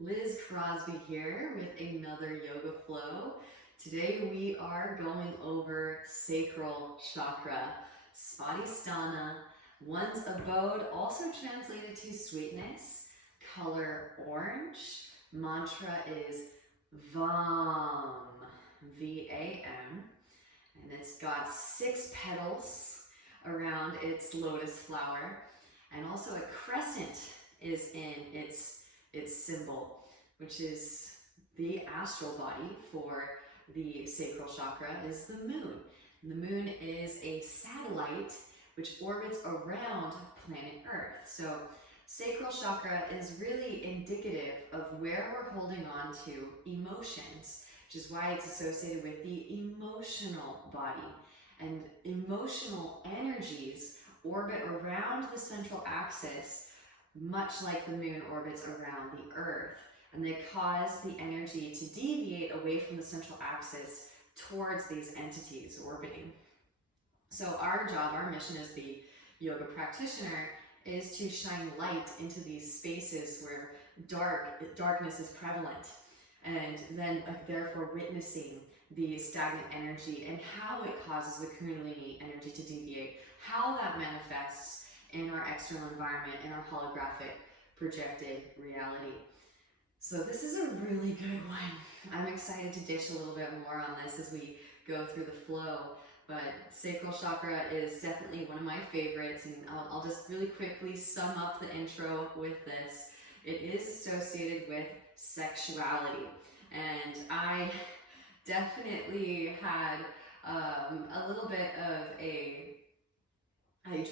Liz Crosby here with another yoga flow. Today we are going over sacral chakra, SVADHISTHANA, one's abode, also translated to sweetness, color orange, mantra is VAM, V-A-M, and it's got 6 petals around its lotus flower, and also a crescent is in its symbol, which is the astral body for the sacral chakra is the moon. And the moon is a satellite which orbits around planet Earth. So sacral chakra is really indicative of where we're holding on to emotions, which is why it's associated with the emotional body. And emotional energies orbit around the central axis, much like the moon orbits around the Earth, and they cause the energy to deviate away from the central axis towards these entities orbiting. So our job, our mission as the yoga practitioner is to shine light into these spaces where darkness is prevalent, and then therefore witnessing the stagnant energy and how it causes the kundalini energy to deviate, how that manifests in our external environment, in our holographic projected reality. So this is a really good one. I'm excited to dish a little bit more on this as we go through the flow, but sacral chakra is definitely one of my favorites, and I'll just really quickly sum up the intro with this. It is associated with sexuality, and I definitely had a little bit of a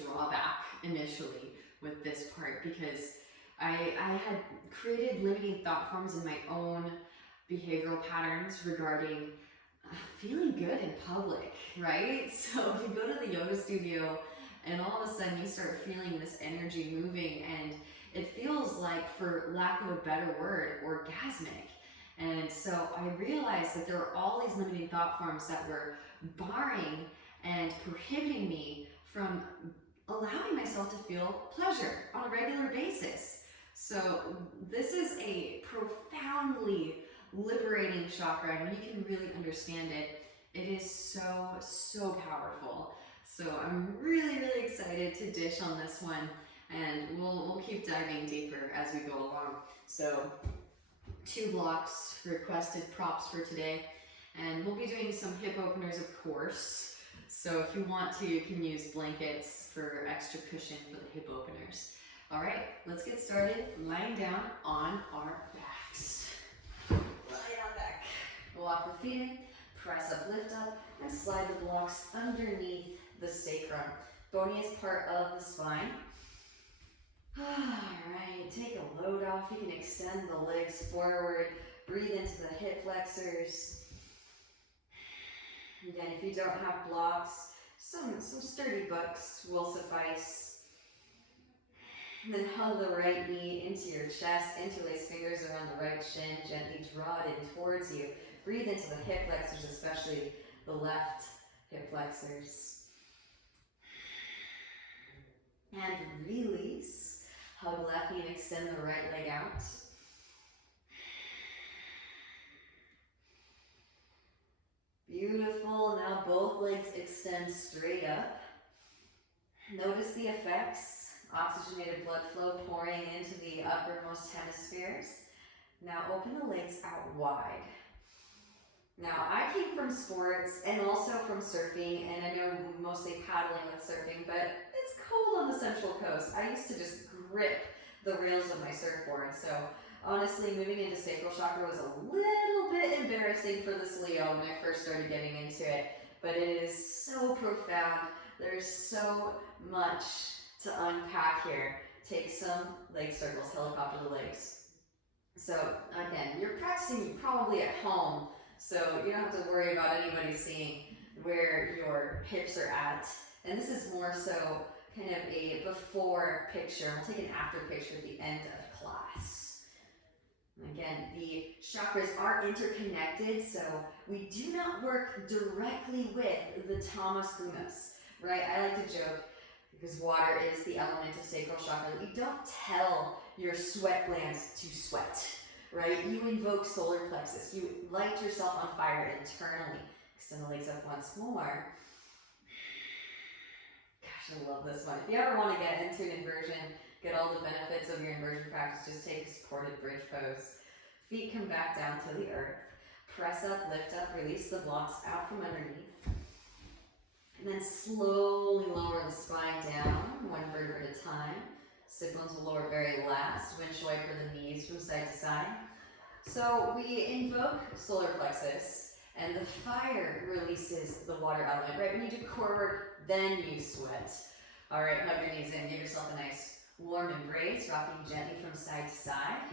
drawback initially with this part, because I had created limiting thought forms in my own behavioral patterns regarding feeling good in public, right? So you go to the yoga studio and all of a sudden you start feeling this energy moving, and it feels like, for lack of a better word, orgasmic. And so I realized that there were all these limiting thought forms that were barring and prohibiting me from allowing myself to feel pleasure on a regular basis. So this is a profoundly liberating chakra, and when you can really understand it, it is so powerful. So I'm really excited to dish on this one, and we'll keep diving deeper as we go along. So 2 blocks requested props for today, and we'll be doing some hip openers, of course. So if you want to, you can use blankets for extra cushion for the hip openers. All right, let's get started. Lying down on our backs. Lie on back. Walk the feet in, press up, lift up, and slide the blocks underneath the sacrum, boniest part of the spine. All right, take a load off. You can extend the legs forward. Breathe into the hip flexors. Again, if you don't have blocks, some sturdy books will suffice. And then hug the right knee into your chest, interlace fingers around the right shin, gently draw it in towards you. Breathe into the hip flexors, especially the left hip flexors. And release. Hug left knee and extend the right leg out. Beautiful. Now both legs extend straight up. Notice the effects. Oxygenated blood flow pouring into the uppermost hemispheres. Now open the legs out wide. Now I came from sports and also from surfing, and I know mostly paddling with surfing, but it's cold on the Central Coast. I used to just grip the rails of my surfboard. So honestly, moving into sacral chakra was a little bit embarrassing for this Leo when I first started getting into it, but it is so profound. There's so much to unpack here. Take some leg circles, helicopter the legs. So again, you're practicing probably at home, so you don't have to worry about anybody seeing where your hips are at. And this is more so kind of a before picture. We'll take an after picture at the end of class. Again, the chakras are interconnected, so we do not work directly with the tamas gunas, right? I like to joke, because water is the element of sacral chakra, you don't tell your sweat glands to sweat, right? You invoke solar plexus. You light yourself on fire internally. Extend the legs up once more. Gosh, I love this one. If you ever want to get into an inversion, get all the benefits of your inversion practice, just take a supported bridge pose. Feet come back down to the earth. Press up, lift up, release the blocks out from underneath. And then slowly lower the spine down, one vertebra at a time. Sit bones will lower very last. Windshield wiper the knees from side to side. So we invoke solar plexus, and the fire releases the water element. Right, when you do core work, then you sweat. All right, hug your knees in. Give yourself a nice warm embrace, rocking gently from side to side.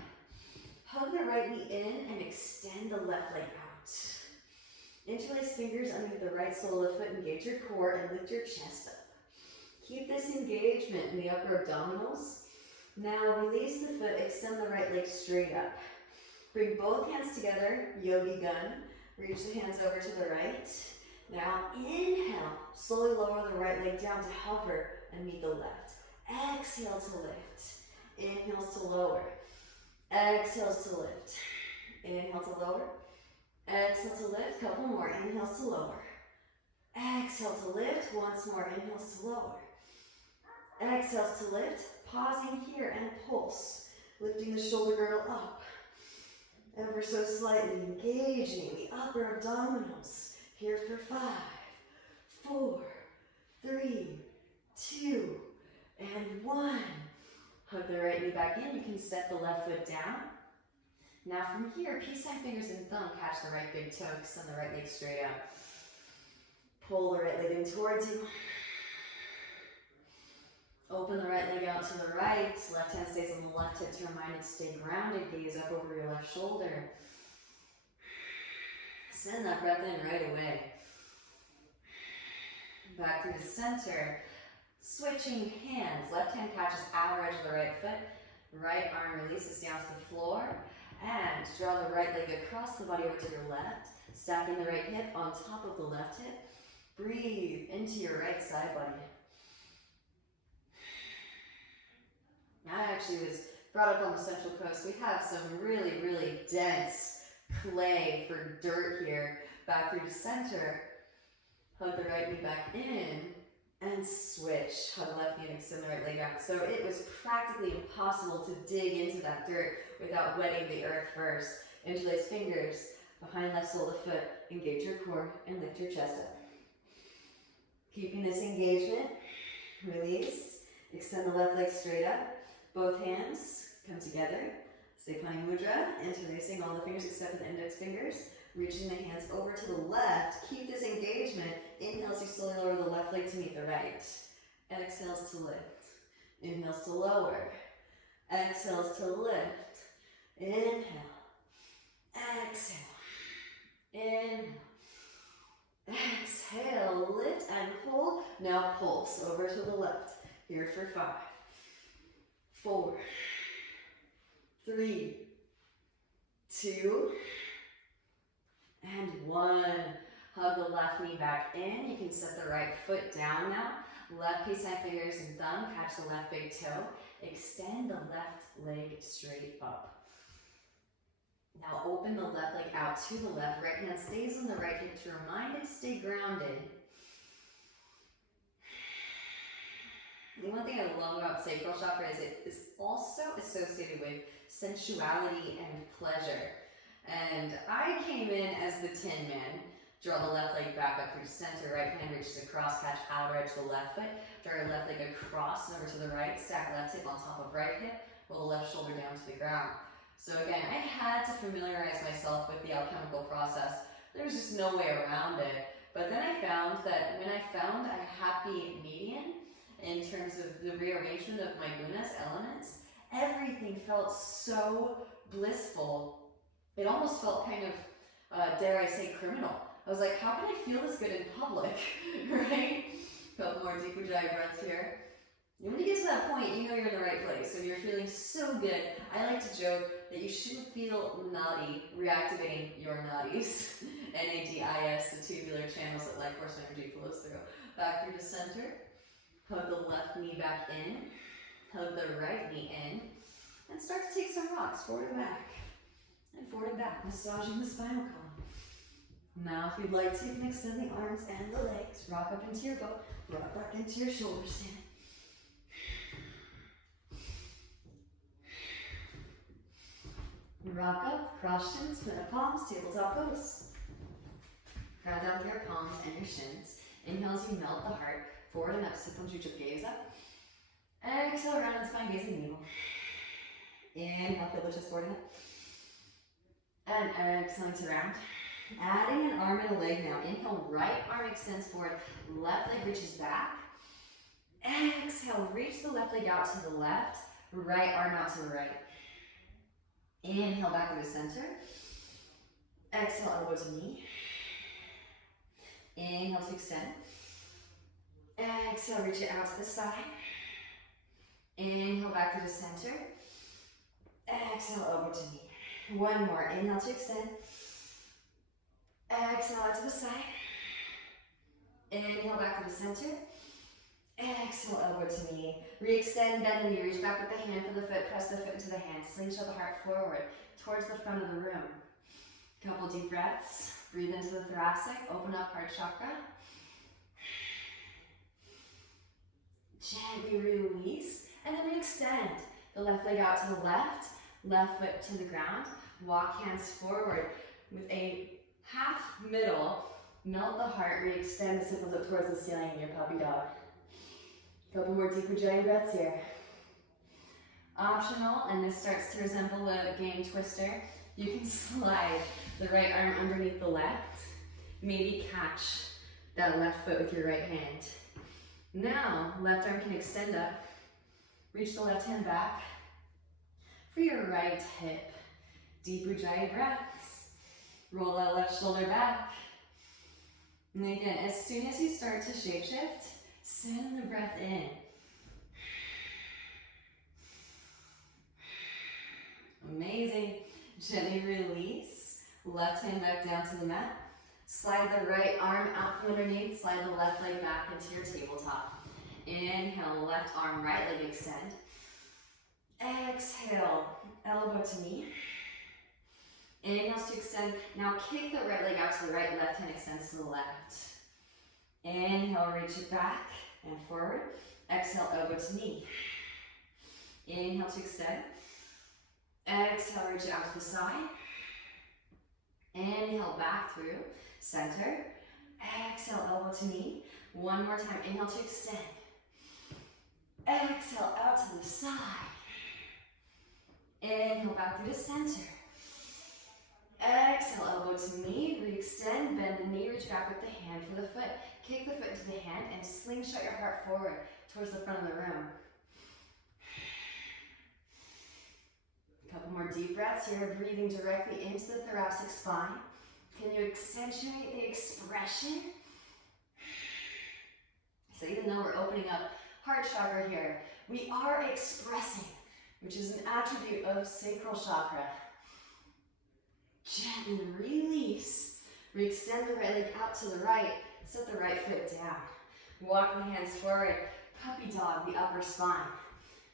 Hug the right knee in and extend the left leg out. Interlace fingers underneath the right sole of the foot. Engage your core and lift your chest up. Keep this engagement in the upper abdominals. Now release the foot, extend the right leg straight up. Bring both hands together, yogi gun. Reach the hands over to the right. Now inhale, slowly lower the right leg down to hover and meet the left. Exhale to lift. Inhales to lower. Exhales to lift. Inhale to lower. Exhale to lift. Couple more. Inhales to lower. Exhale to lift. Once more. Inhales to lower. Exhales to lift. Pausing here and pulse. Lifting the shoulder girdle up. Ever so slightly. Engaging the upper abdominals. Here for 5, 4, 3, 2, and 1. Hug the right knee back in. You can step the left foot down. Now from here, peace sign fingers and thumb catch the right big toe, extend the right leg straight out. Pull the right leg in towards you. Open the right leg out to the right. Left hand stays on the left hip to remind it to stay grounded. Gaze up over your left shoulder. Send that breath in right away. Back through the center. Switching hands. Left hand catches outer edge of the right foot. Right arm releases down to the floor. And draw the right leg across the body over to your left. Stacking the right hip on top of the left hip. Breathe into your right side body. I actually was brought up on the Central Coast. We have some really, really dense clay for dirt here. Back through the center. Hug the right knee back in. And switch. Hug the left knee and extend the right leg out. So it was practically impossible to dig into that dirt without wetting the earth first. Interlace fingers behind left sole of the foot. Engage your core and lift your chest up. Keeping this engagement. Release. Extend the left leg straight up. Both hands come together. Sekani Mudra. Interlacing all the fingers except for the index fingers. Reaching the hands over to the left. Keep this engagement. Inhales, you slowly lower the left leg to meet the right. Exhales to lift. Inhales to lower. Exhales to lift. Inhale. Exhale. Inhale. Exhale. Lift and hold. Now pulse over to the left. Here for 5, 4, 3, 2, and 1. Hug the left knee back in. You can set the right foot down now. Left peace sign fingers and thumb. Catch the left big toe. Extend the left leg straight up. Now open the left leg out to the left. Right hand stays on the right hip to remind it to stay grounded. The one thing I love about sacral chakra is it is also associated with sensuality and pleasure. And I came in as the Tin Man. Draw the left leg back up through center. Right hand reaches across. Catch outer edge of the left foot. Draw your left leg across and over to the right. Stack left hip on top of right hip. Roll the left shoulder down to the ground. So again, I had to familiarize myself with the alchemical process. There was just no way around it. But then I found that when I found a happy median in terms of the rearrangement of my gunas, elements, everything felt so blissful. It almost felt kind of, dare I say, criminal. I was like, how can I feel this good in public, right? Couple more deep Ujjayi breaths here. And when you get to that point, you know you're in the right place. When you're feeling so good, I like to joke that you shouldn't feel naughty reactivating your nadis. N-A-D-I-S, the tubular channels that life force energy flows through. Back through the center. Hug the left knee back in. Hug the right knee in. And start to take some rocks forward and back. and forward and back, massaging the spinal column. Now, if you'd like to, you can extend the arms and the legs. Rock up into your boat. Rock back into your shoulder stand. Rock up, cross shins, put palms, tabletop pose. Ground down with your palms and your shins. Inhale as you melt the heart. Forward and up, supine reach up, gaze up. Exhale, round and spine, gazing navel. Inhale, feel the chest forward and up. And exhaling to round. Adding an arm and a leg now. Inhale, right arm extends forward, left leg reaches back. Exhale, reach the left leg out to the left, right arm out to the right. Inhale, back to the center. Exhale, elbow to knee. Inhale to extend. Exhale, reach it out to the side. Inhale, back to the center. Exhale, elbow to knee. One more. Inhale to extend. Exhale out to the side. Inhale back to the center. Exhale, elbow to knee. Re-extend, bend the knee. Reach back with the hand for the foot. Press the foot into the hand. Slingshot the heart forward towards the front of the room. Couple deep breaths. Breathe into the thoracic. Open up heart chakra. Gently release. And then re-extend. The left leg out to the left. Left foot to the ground. Walk hands forward with a half middle. Melt the heart. Re-extend the sickles up towards the ceiling in your puppy dog. Couple more deep ujjayi breaths here. Optional, and this starts to resemble a game twister. You can slide the right arm underneath the left. Maybe catch that left foot with your right hand. Now, left arm can extend up. Reach the left hand back for your right hip. Deep ujjayi breaths. Roll that left shoulder back. And again, as soon as you start to shapeshift, send the breath in. Amazing. Gently release. Left hand back down to the mat. Slide the right arm out from underneath. Slide the left leg back into your tabletop. Inhale, left arm, right leg extend. Exhale, elbow to knee. Inhale to extend. Now kick the right leg out to the right, left hand extends to the left. Inhale, reach it back and forward. Exhale, elbow to knee. Inhale to extend. Exhale, reach it out to the side. Inhale, back through, center. Exhale, elbow to knee. One more time, inhale to extend. Exhale, out to the side. Inhale, back through the center. Exhale, elbow to knee, re-extend, bend the knee, reach back with the hand for the foot. Kick the foot into the hand and slingshot your heart forward towards the front of the room. A couple more deep breaths here, breathing directly into the thoracic spine. Can you accentuate the expression? So even though we're opening up heart chakra here, we are expressing, which is an attribute of sacral chakra. Gently release. Re-extend the right leg out to the right. Set the right foot down. Walk the hands forward. Puppy dog, the upper spine.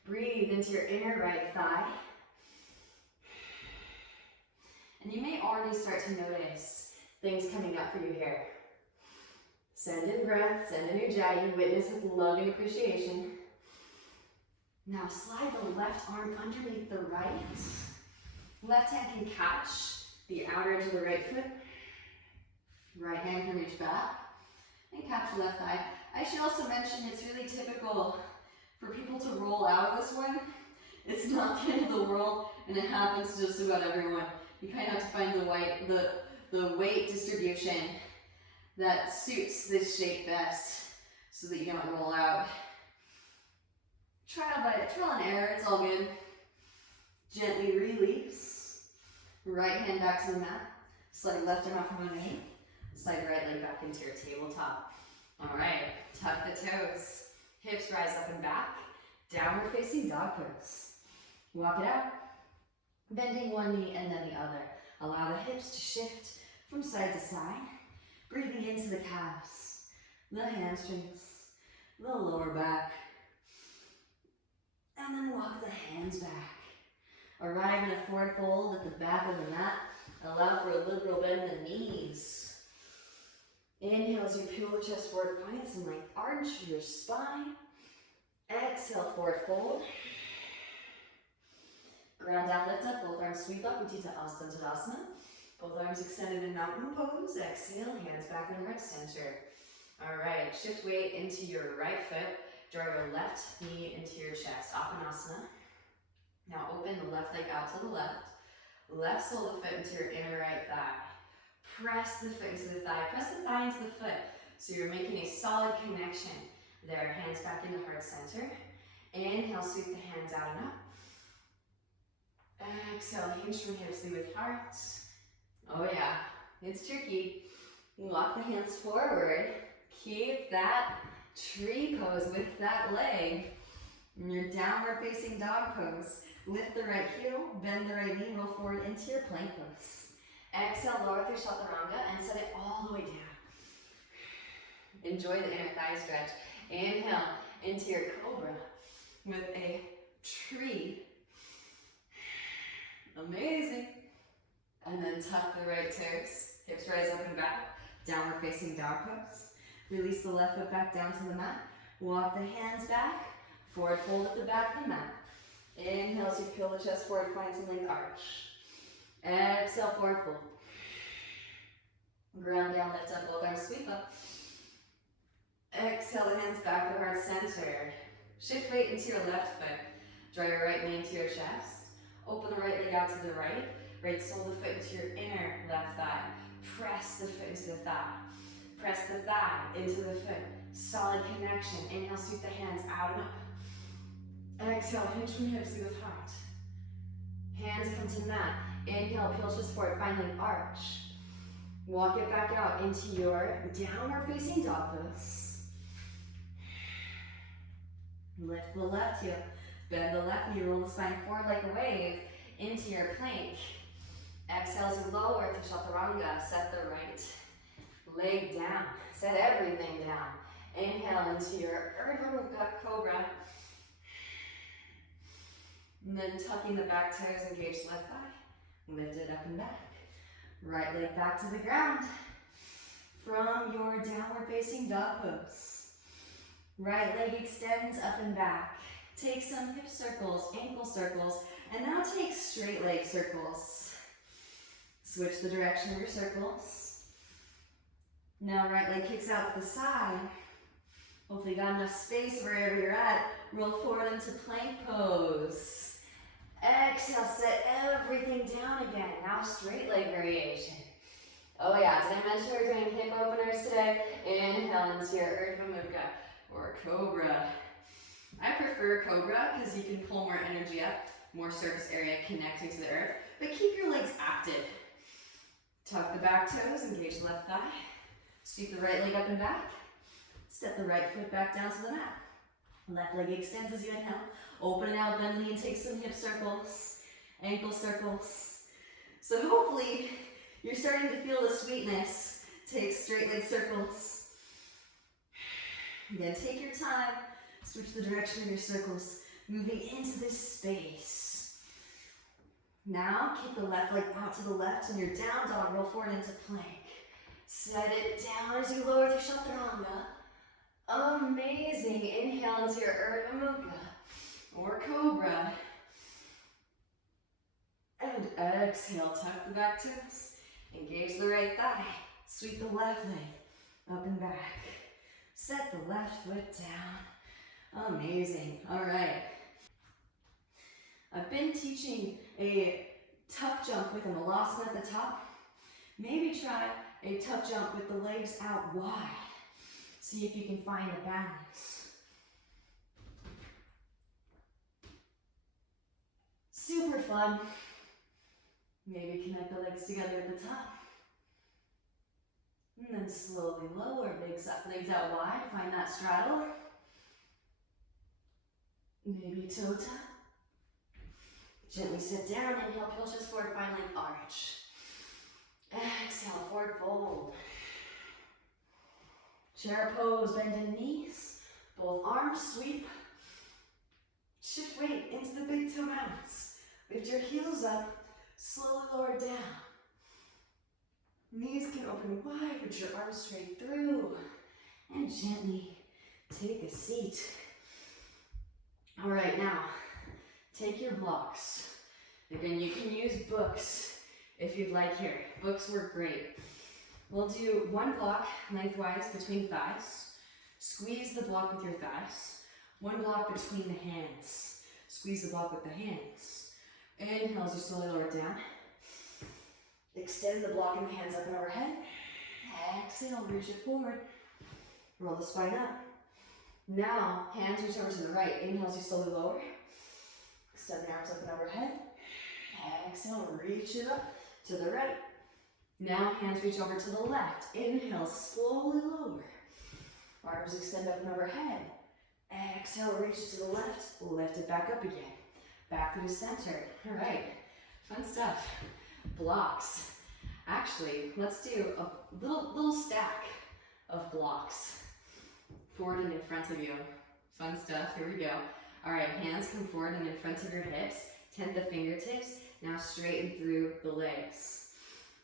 Breathe into your inner right thigh. And you may already start to notice things coming up for you here. Send in breath, send in ujjayi, witness with loving appreciation. Now slide the left arm underneath the right. Left hand can catch the outer edge of the right foot. Right hand can reach back and catch the left thigh. I should also mention it's really typical for people to roll out of this one. It's not the end of the world, and it happens to just about everyone. You kind of have to find the weight distribution that suits this shape best so that you don't roll out. Trial and error, it's all good. Gently release. Right hand back to the mat. Slide left arm out from underneath. Slide right leg back into your tabletop. All right, tuck the toes. Hips rise up and back. Downward facing dog pose. Walk it out. Bending one knee and then the other. Allow the hips to shift from side to side. Breathing into the calves, the hamstrings, the lower back. And then walk the hands back. Arrive in a forward fold at the back of the mat. Allow for a liberal bend in the knees. Inhale as you peel the chest forward, find some length, arch your spine. Exhale, forward fold. Ground down, lift up, both arms sweep up, Utthita Tadasana. Both arms extended in mountain pose. Exhale, hands back in heart center. All right, shift weight into your right foot. Draw your left knee into your chest, Apanasana. Now open the left leg out to the left. Left sole of the foot into your inner right thigh. Press the foot into the thigh. Press the thigh into the foot. So you're making a solid connection there. Hands back into heart center. Inhale, sweep the hands out and up. Exhale, hinge from hips, lead with heart. Oh yeah, it's tricky. Walk the hands forward. Keep that tree pose with that leg. In your downward facing dog pose. Lift the right heel, bend the right knee, roll forward into your plank pose. Exhale, lower through chaturanga and set it all the way down. Enjoy the inner thigh stretch. Inhale into your cobra with a tree. Amazing. And then tuck the right toes. Hips rise up and back. Downward facing dog pose. Release the left foot back down to the mat. Walk the hands back. Forward fold at the back of the mat. Inhale as you peel the chest forward, find some length arch. Exhale, forward fold. Ground down, lift up, both arms sweep up. Exhale, the hands back to heart center. Shift weight into your left foot. Draw your right knee into your chest. Open the right leg out to the right. Right sole of the foot into your inner left thigh. Press the foot into the thigh. Press the thigh into the foot. Solid connection. Inhale, sweep the hands out and up. Exhale, hinge from hips, lead with heart. Hands come to mat. Inhale, peel chest forward, find length arch. Walk it back out into your downward facing dog pose. Lift the left heel, bend the left knee, roll the spine forward like a wave into your plank. Exhale as you lower to chaturanga, set the right leg down, set everything down. Inhale into your Urdhva Mukha Cobra. And then tucking the back toes, engage the left thigh. Lift it up and back. Right leg back to the ground. From your downward facing dog pose. Right leg extends up and back. Take some hip circles, ankle circles, and now take straight leg circles. Switch the direction of your circles. Now right leg kicks out to the side. Hopefully you got enough space wherever you're at. Roll forward into plank pose. Exhale, set everything down again. Now straight leg variation. Oh yeah, did I mention we're doing hip openers today? Inhale into your Urdhva Mukha or Cobra. I prefer Cobra because you can pull more energy up, more surface area connecting to the earth, but keep your legs active. Tuck the back toes, engage the left thigh. Sweep the right leg up and back. Step the right foot back down to the mat. Left leg extends as you inhale. Open it out, bend the knee, and take some hip circles, ankle circles. So hopefully you're starting to feel the sweetness. Take straight leg circles. Again, take your time. Switch the direction of your circles, moving into this space. Now, kick the left leg out to the left, and your down dog, roll forward into plank. Set it down as you lower through chaturanga. Amazing. Inhale into your Urdhva Mukha or Cobra. And exhale, tuck the back toes. Engage the right thigh. Sweep the left leg up and back. Set the left foot down. Amazing. All right. I've been teaching a tuck jump with a malasana at the top. Maybe try a tuck jump with the legs out wide. See if you can find a balance. Super fun. Maybe connect the legs together at the top. And then slowly lower, legs out wide, find that straddle. Maybe toe tap. Gently sit down, inhale, peel chest forward, find length arch. Exhale, forward fold. Chair pose, bend in knees, both arms sweep. Shift weight into the big toe mounts. Lift your heels up, slowly lower down. Knees can open wide, put your arms straight through, and gently take a seat. All right, now, take your blocks. Again, you can use books if you'd like here. Books work great. We'll do one block lengthwise between thighs. Squeeze the block with your thighs. One block between the hands. Squeeze the block with the hands. Inhale as you slowly lower it down. Extend the block in the hands up and overhead. Exhale, reach it forward. Roll the spine up. Now, hands reach over to the right. Inhale as you slowly lower. Extend the arms up and overhead. Exhale, reach it up to the right. Now, hands reach over to the left. Inhale, slowly lower. Arms extend up and overhead. Exhale, reach it to the left. Lift it back up again. Back through the center. All right, fun stuff. Blocks. Actually, let's do a little stack of blocks. Forward and in front of you. Fun stuff, here we go. All right, hands come forward and in front of your hips. Tent the fingertips. Now straighten through the legs.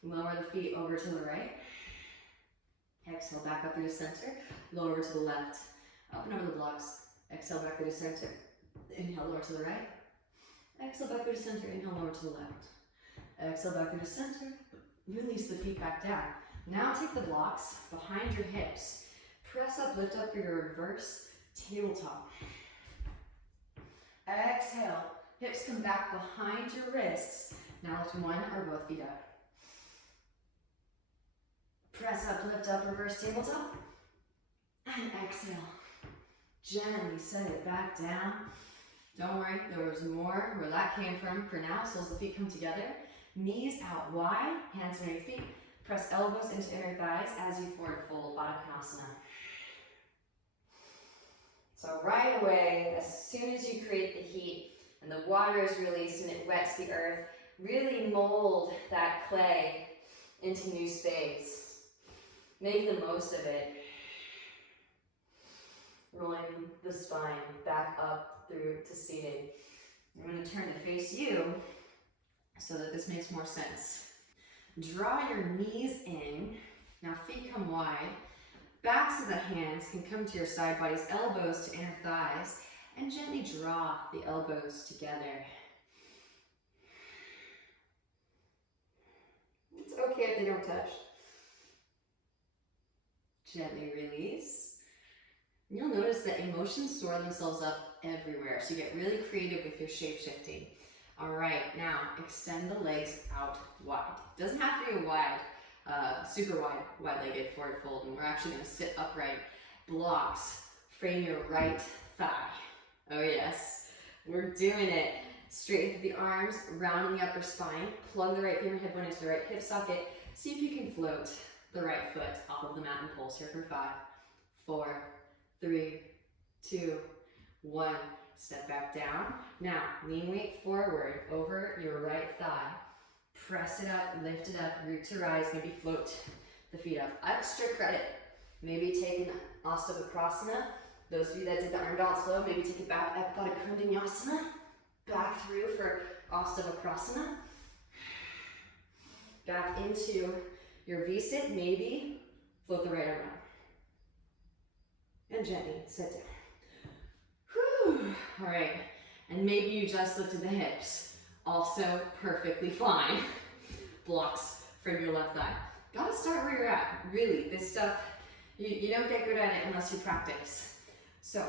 Lower the feet over to the right. Exhale, back up through the center. Lower over to the left. Up and over the blocks. Exhale, back through the center. Inhale, lower to the right. Exhale, back through the center. Inhale, lower to the left. Exhale, back through the center. Release the feet back down. Now take the blocks behind your hips. Press up, lift up for your reverse tabletop. Exhale. Hips come back behind your wrists. Now lift one or both feet up. Press up, lift up, reverse tabletop. And exhale. Gently set it back down. Don't worry, there was more where that came from. For now, so as the feet come together. Knees out wide, hands under your feet. Press elbows into inner thighs as you forward fold, Baddha Konasana. So right away, as soon as you create the heat and the water is released and it wets the earth, really mold that clay into new space. Make the most of it. Rolling the spine back up through to seated. I'm going to turn to face you so that this makes more sense. Draw your knees in. Now feet come wide. Backs of the hands can come to your side bodies, elbows to inner thighs, and gently draw the elbows together. It's okay if they don't touch. Gently release. You'll notice that emotions store themselves up everywhere, so you get really creative with your shape shifting. All right, now extend the legs out wide. Doesn't have to be a wide, super wide-legged forward fold, and we're actually going to sit upright. Blocks, frame your right thigh. Oh yes, we're doing it. Straighten through the arms, rounding the upper spine. Plug the right femur hip bone into the right hip socket. See if you can float the right foot off of the mat and pulse here for 5, 4, 3, 2, 1. Step back down. Now, lean weight forward over your right thigh. Press it up, lift it up, root to rise. Maybe float the feet up. Extra credit. Maybe take an Astavakrasana. Those of you that did the arm balance flow, maybe take it back, Epicodic Kundanyasana. Back through for Astavakrasana. Back into your V-sit. Maybe float the right arm out. And gently sit down. Whew. All right, and maybe you just lifted the hips. Also perfectly fine. Blocks from your left thigh. Gotta start where you're at. Really, this stuff, you don't get good at it unless you practice. So,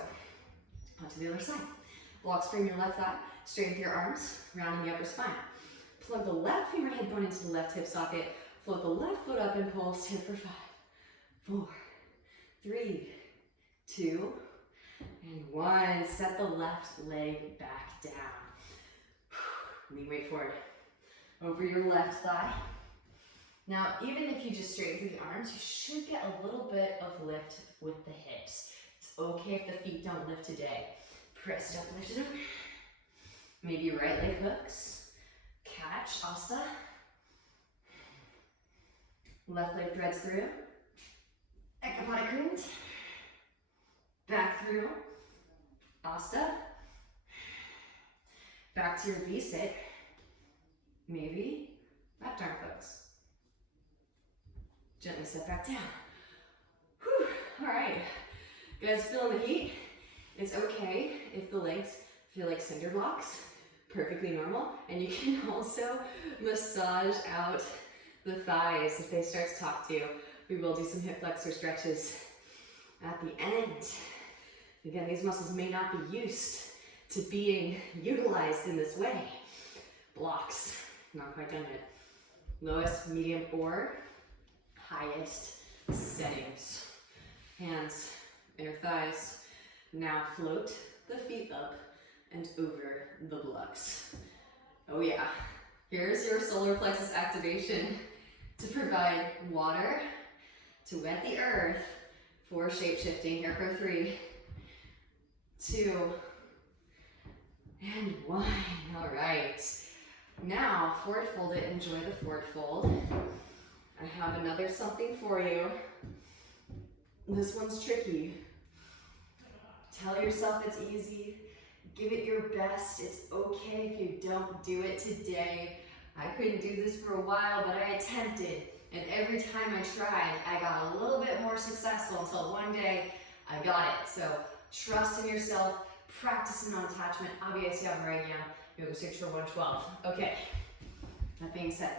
onto the other side. Blocks from your left thigh. Straighten through your arms, rounding the upper spine. Plug the left femur hip bone into the left hip socket. Float the left foot up and pulse here for 5, 4, 3, 2, and 1. Set the left leg back down. Lean weight forward. Over your left thigh. Now, even if you just straighten through the arms, you should get a little bit of lift with the hips. It's okay if the feet don't lift today. Press it up, lift it up. Maybe your right leg hooks. Catch, Asta. Left leg threads through. Ecopodic Kund. Back through. Asta. Back to your V-sit. Maybe left arm folks. Gently step back down. Whew. All right, you guys feeling the heat? It's okay if the legs feel like cinder blocks, perfectly normal. And you can also massage out the thighs if they start to talk to you. We will do some hip flexor stretches at the end. Again, these muscles may not be used to being utilized in this way. Blocks, not quite done yet. Lowest, medium, or highest settings. Hands, inner thighs. Now float the feet up and over the blocks. Oh yeah, here's your solar plexus activation to provide water to wet the earth for shape shifting. Here for 3, 2, and 1. All right. Now, forward fold it. Enjoy the forward fold. I have another something for you. This one's tricky. Tell yourself it's easy. Give it your best. It's okay if you don't do it today. I couldn't do this for a while, but I attempted. And every time I tried, I got a little bit more successful until one day I got it. So trust in yourself, practice non-attachment, avidya, yoga 6 for 112. Okay, that being said,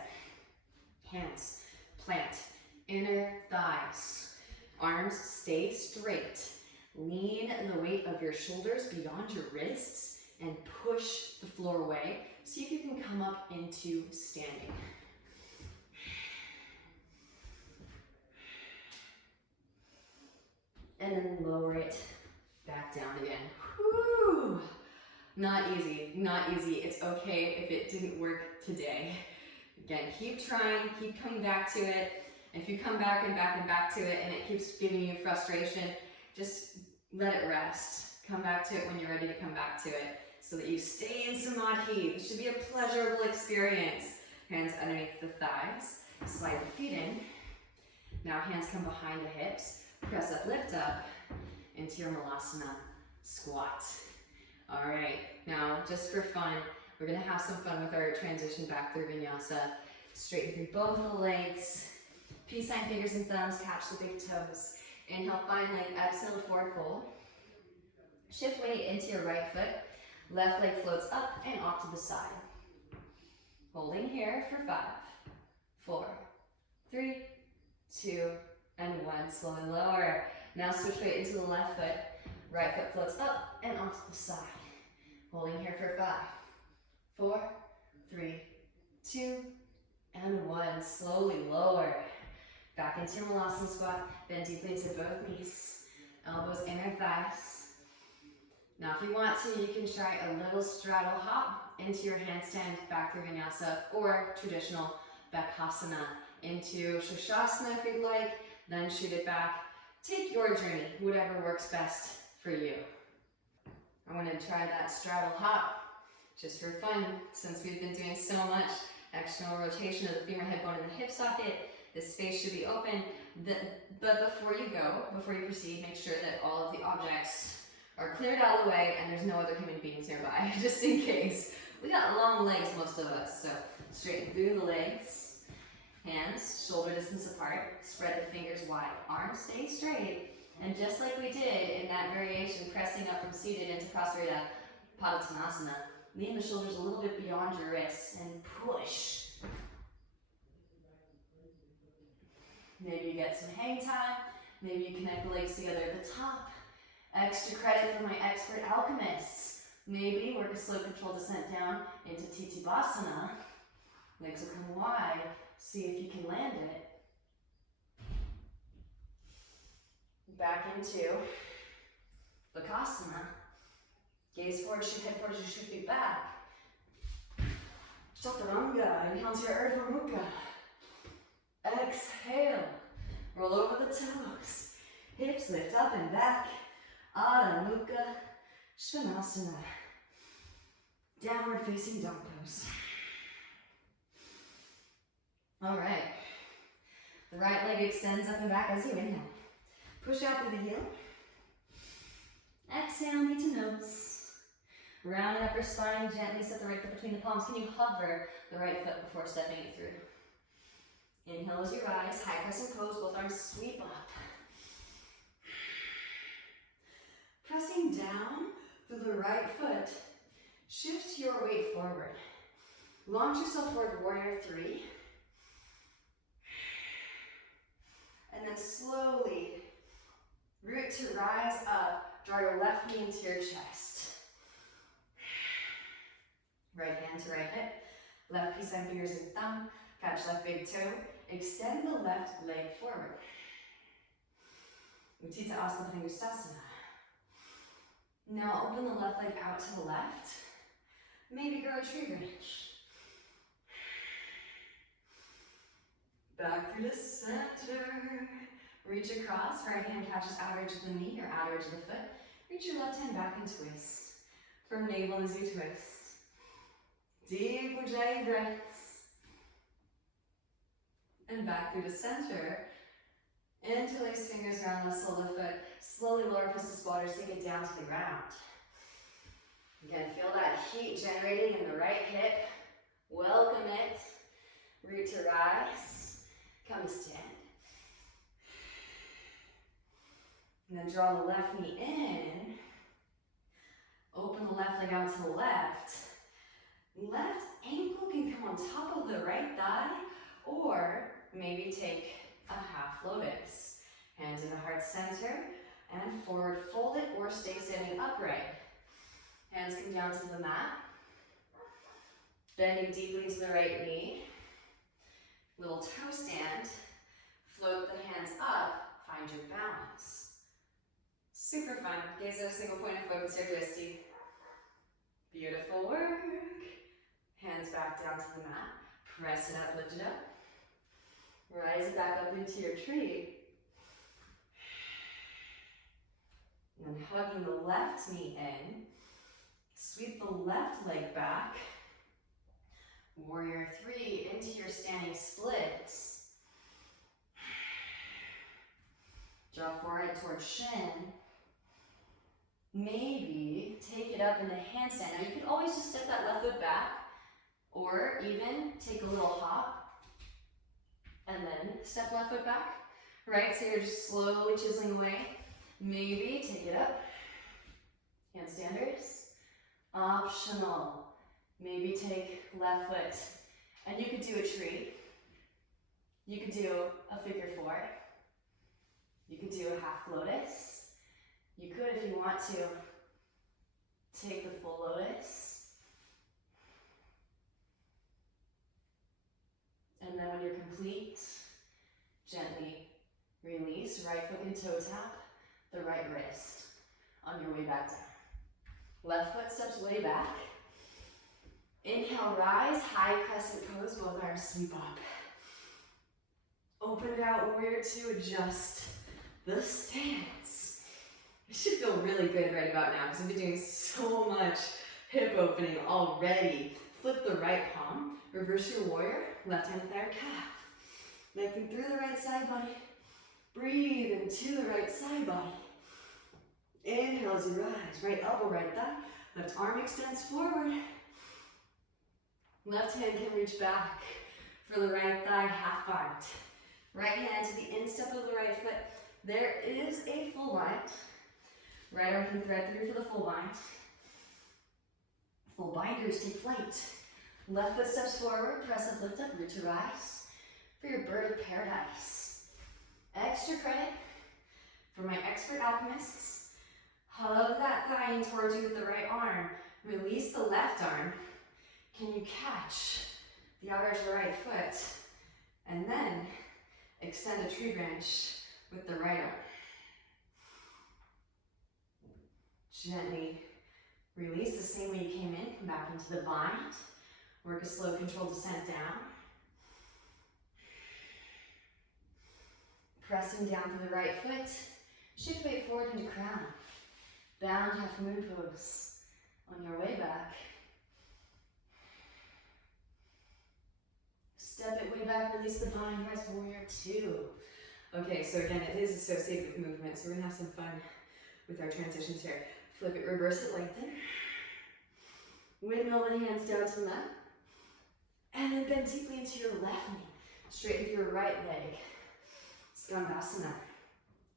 hands plant, inner thighs, arms stay straight. Lean the weight of your shoulders beyond your wrists and push the floor away. See if you can come up into standing. And then lower it back down again. Whew. Not easy, not easy. It's okay if it didn't work today. Again, keep trying, keep coming back to it. If you come back and back and back to it and it keeps giving you frustration, just let it rest. Come back to it when you're ready to come back to it so that you stay in samadhi. This should be a pleasurable experience. Hands underneath the thighs, slide the feet in. Now hands come behind the hips. Press up, lift up into your malasana squat. All right, now just for fun, we're gonna have some fun with our transition back through vinyasa. Straighten through both the legs. Peace sign, fingers and thumbs, catch the big toes. Inhale, find leg, exhale to forward fold. Shift weight into your right foot. Left leg floats up and off to the side. Holding here for 5, 4, 3, 2, and 1. Slowly lower. Now switch weight into the left foot. Right foot floats up and off to the side. Holding here for 5, 4, 3, 2, and 1. Slowly lower. Back into your malasana squat. Bend deeply into both knees. Elbows, inner thighs. Now if you want to, you can try a little straddle hop into your handstand back through vinyasa or traditional bakasana into sushumna if you'd like, then shoot it back. Take your journey, whatever works best for you. I want to try that straddle hop just for fun since we've been doing so much external rotation of the femur head bone in the hip socket. This space should be open, but before you proceed, make sure that all of the objects are cleared out of the way and there's no other human beings nearby, just in case. We got long legs, most of us, so straighten through the legs. Hands, shoulder distance apart, spread the fingers wide. Arms stay straight, and just like we did in that variation, pressing up from seated into Prasarita Padottanasana, lean the shoulders a little bit beyond your wrists and push. Maybe you get some hang time, maybe you connect the legs together at the top. Extra credit for my expert alchemists. Maybe work a slow control descent down into Titibhasana. Legs will come wide. See if you can land it. Back into Bakasana. Gaze forward, shoot head forward, shoot feet back. Chaturanga, inhale to your Urdhva Mukha. Exhale, roll over the toes. Hips lift up and back. Adho Mukha Svanasana. Downward facing dog pose. All right. The right leg extends up and back as you inhale. Push out through the heel. Exhale, knee to nose. Round and upper spine, gently set the right foot between the palms. Can you hover the right foot before stepping it through? Inhale as you rise, high crescent pose, both arms sweep up. Pressing down through the right foot, shift your weight forward. Launch yourself forward, warrior three. And then slowly, root to rise up, draw your left knee into your chest. Right hand to right hip, left peace sign fingers and thumb, catch left big toe, extend the left leg forward. Utthita Asana Bhujangasthasana. Now open the left leg out to the left. Maybe grow a tree branch. Back through the center. Reach across, right hand catches outer edge of the knee or outer edge of the foot. Reach your left hand back and twist. From navel as you twist. Deep Ujjayi breaths. And back through the center. Interlace fingers around the sole of the foot. Slowly lower pistis borders, take it down to the ground. Again, feel that heat generating in the right hip. Welcome it. Root to rise. Come to stand. And then draw the left knee in. Open the left leg out to the left. Left ankle can come on top of the right thigh, or maybe take a half lotus. Hands in the heart center, and forward fold it, or stay standing upright. Hands come down to the mat. Bending deeply into the right knee. Little toe stand. Float the hands up, find your balance. Super fun. Gaze at a single point of focus here, Dristy. Beautiful work. Hands back down to the mat. Press it up, lift it up. Rise it back up into your tree. And then hugging the left knee in. Sweep the left leg back. Warrior three into your standing splits. Draw forehead towards shin. Maybe take it up into handstand. Now you can always just step that left foot back, or even take a little hop and then step left foot back. Right, so you're just slowly chiseling away. Maybe take it up. Handstanders. Optional. Maybe take left foot, and you could do a tree. You could do a figure four. You could do a half lotus. You could, if you want to, take the full lotus. And then when you're complete, gently release, right foot can toe tap the right wrist on your way back down. Left foot steps way back. Inhale, rise, high crescent pose, both arms sweep up. Open it out, warrior two, adjust the stance. It should feel really good right about now because I've been doing so much hip opening already. Flip the right palm, reverse your warrior, left hand thigh or calf. Lengthen through the right side body. Breathe into the right side body. Inhale as you rise, right elbow, right thigh. Left arm extends forward. Left hand can reach back for the right thigh, half bind. Right hand to the instep of the right foot. There is a full bind. Right arm can thread through for the full bind. Full binders take flight. Left foot steps forward, press up, lift up, root to rise for your bird of paradise. Extra credit for my expert alchemists. Hug that thigh in towards you with the right arm. Release the left arm. Can you catch the outer edge of the right foot? And then extend a tree branch with the right arm. Gently release the same way you came in. Come back into the bind. Work a slow controlled descent down. Pressing down through the right foot. Shift weight forward into crown. Bound half moon pose. On your way back. Step it way back, release the bind, rise warrior two. Okay, so again, it is associated with movement, so we're gonna have some fun with our transitions here. Flip it, reverse it, lengthen. Windmill the hands down to the mat. And then bend deeply into your left knee. Straighten your right leg. Skandasana.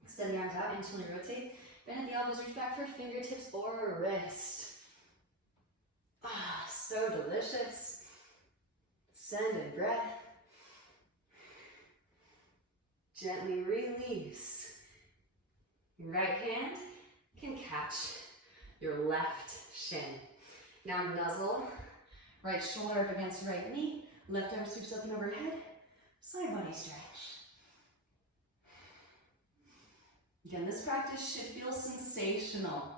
Extend the arms out, internally rotate. Bend at the elbows, reach back for fingertips or wrist. Ah, so delicious. Send in breath. Gently release. Your right hand can catch your left shin. Now nuzzle. Right shoulder up against right knee. Left arm sweeps up and overhead. Side body stretch. Again, this practice should feel sensational.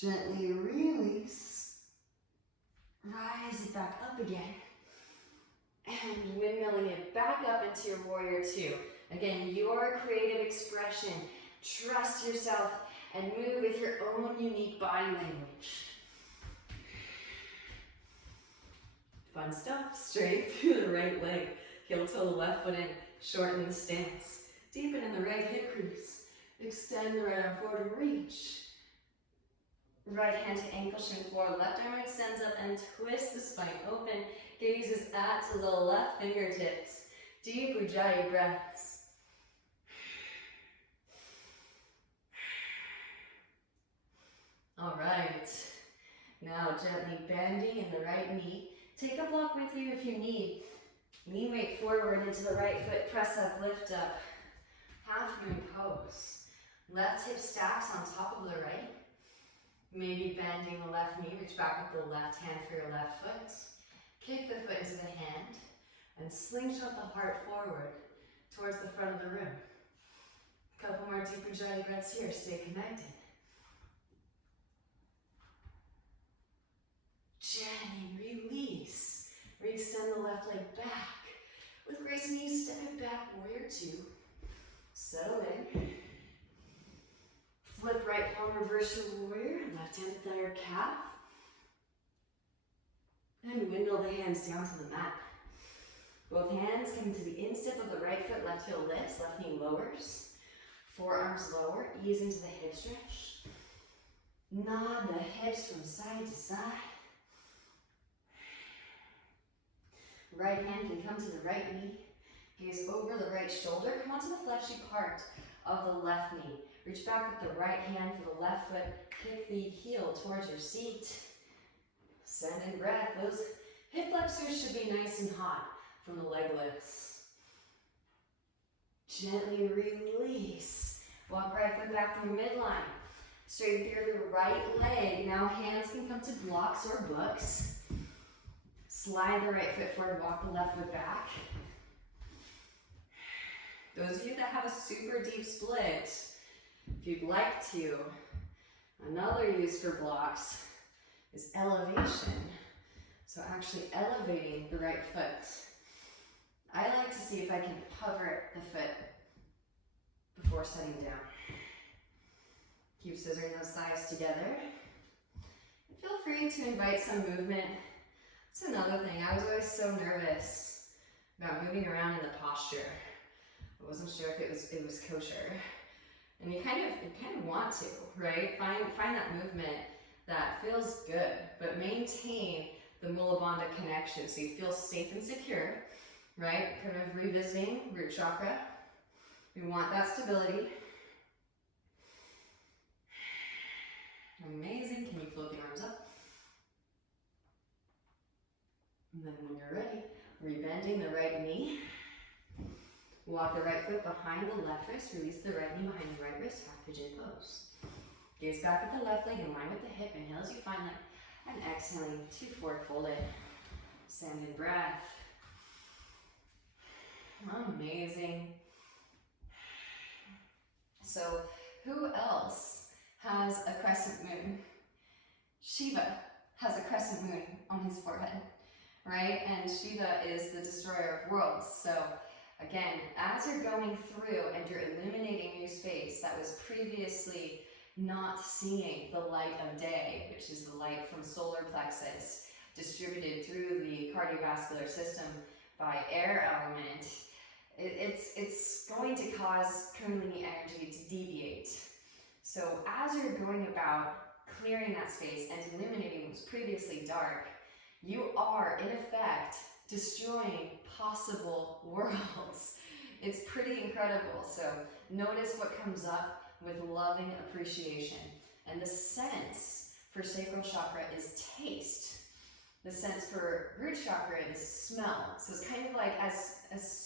Gently release. Rise it back up again. And windmilling it back up into your warrior two. Again, your creative expression. Trust yourself and move with your own unique body language. Fun stuff. Straight through the right leg. Heel toe the left foot in. Shorten the stance. Deepen in the right hip crease. Extend the right arm forward to reach. Right hand to ankle, shin forward. Left arm extends up and twist the spine open. Gazes out to the left fingertips. Deep Ujjayi breaths. All right. Now gently bending in the right knee. Take a block with you if you need. Lean weight forward into the right foot, press up, lift up. Half moon pose. Left hip stacks on top of the right. Maybe bending the left knee, reach back with the left hand for your left foot. Kick the foot into the hand and slingshot the heart forward towards the front of the room. A couple more deep Ujjayi breaths here, stay connected. Gently release. Re-extend the left leg back. With grace and ease, step it back, warrior two. Settle in. Flip right palm, reverse your warrior. Left hand at your calf. And windmill the hands down to the mat. Both hands come to the instep of the right foot, left heel lifts, left knee lowers. Forearms lower, ease into the hip stretch. Nod the hips from side to side. Right hand can come to the right knee. Gaze over the right shoulder. Come onto the fleshy part of the left knee. Reach back with the right hand for the left foot. Kick the heel towards your seat. Send in breath. Those hip flexors should be nice and hot from the leg lifts. Gently release. Walk right foot back through midline. Straighten through the right leg. Now hands can come to blocks or books. Slide the right foot forward, walk the left foot back. Those of you that have a super deep split, if you'd like to, another use for blocks is elevation. So actually elevating the right foot. I like to see if I can hover the foot before setting down. Keep scissoring those thighs together. And feel free to invite some movement. That's another thing. I was always so nervous about moving around in the posture. I wasn't sure if it was kosher. And you kind of want to, right? Find that movement that feels good, but maintain the Mula Bandha connection so you feel safe and secure, right? Kind of revisiting root chakra. We want that stability. Amazing. Can you float the arms up? And then when you're ready, rebending the right knee. Walk the right foot behind the left wrist. Release the right knee behind the right wrist. Half pigeon pose. Gaze back at the left leg in line with the hip. Inhale as you find that. And exhaling to forward fold it. Send in breath. Amazing. So, who else has a crescent moon? Shiva has a crescent moon on his forehead, right? And Shiva is the destroyer of worlds. So, again, as you're going through and you're illuminating new space that was previously not seeing the light of day, which is the light from solar plexus, distributed through the cardiovascular system by air element, it's going to cause Kundalini energy to deviate. So as you're going about clearing that space and illuminating what was previously dark, you are, in effect, destroying possible worlds. It's pretty incredible. So notice what comes up with loving appreciation. And the sense for sacral chakra is taste. The sense for root chakra is smell. So it's kind of like as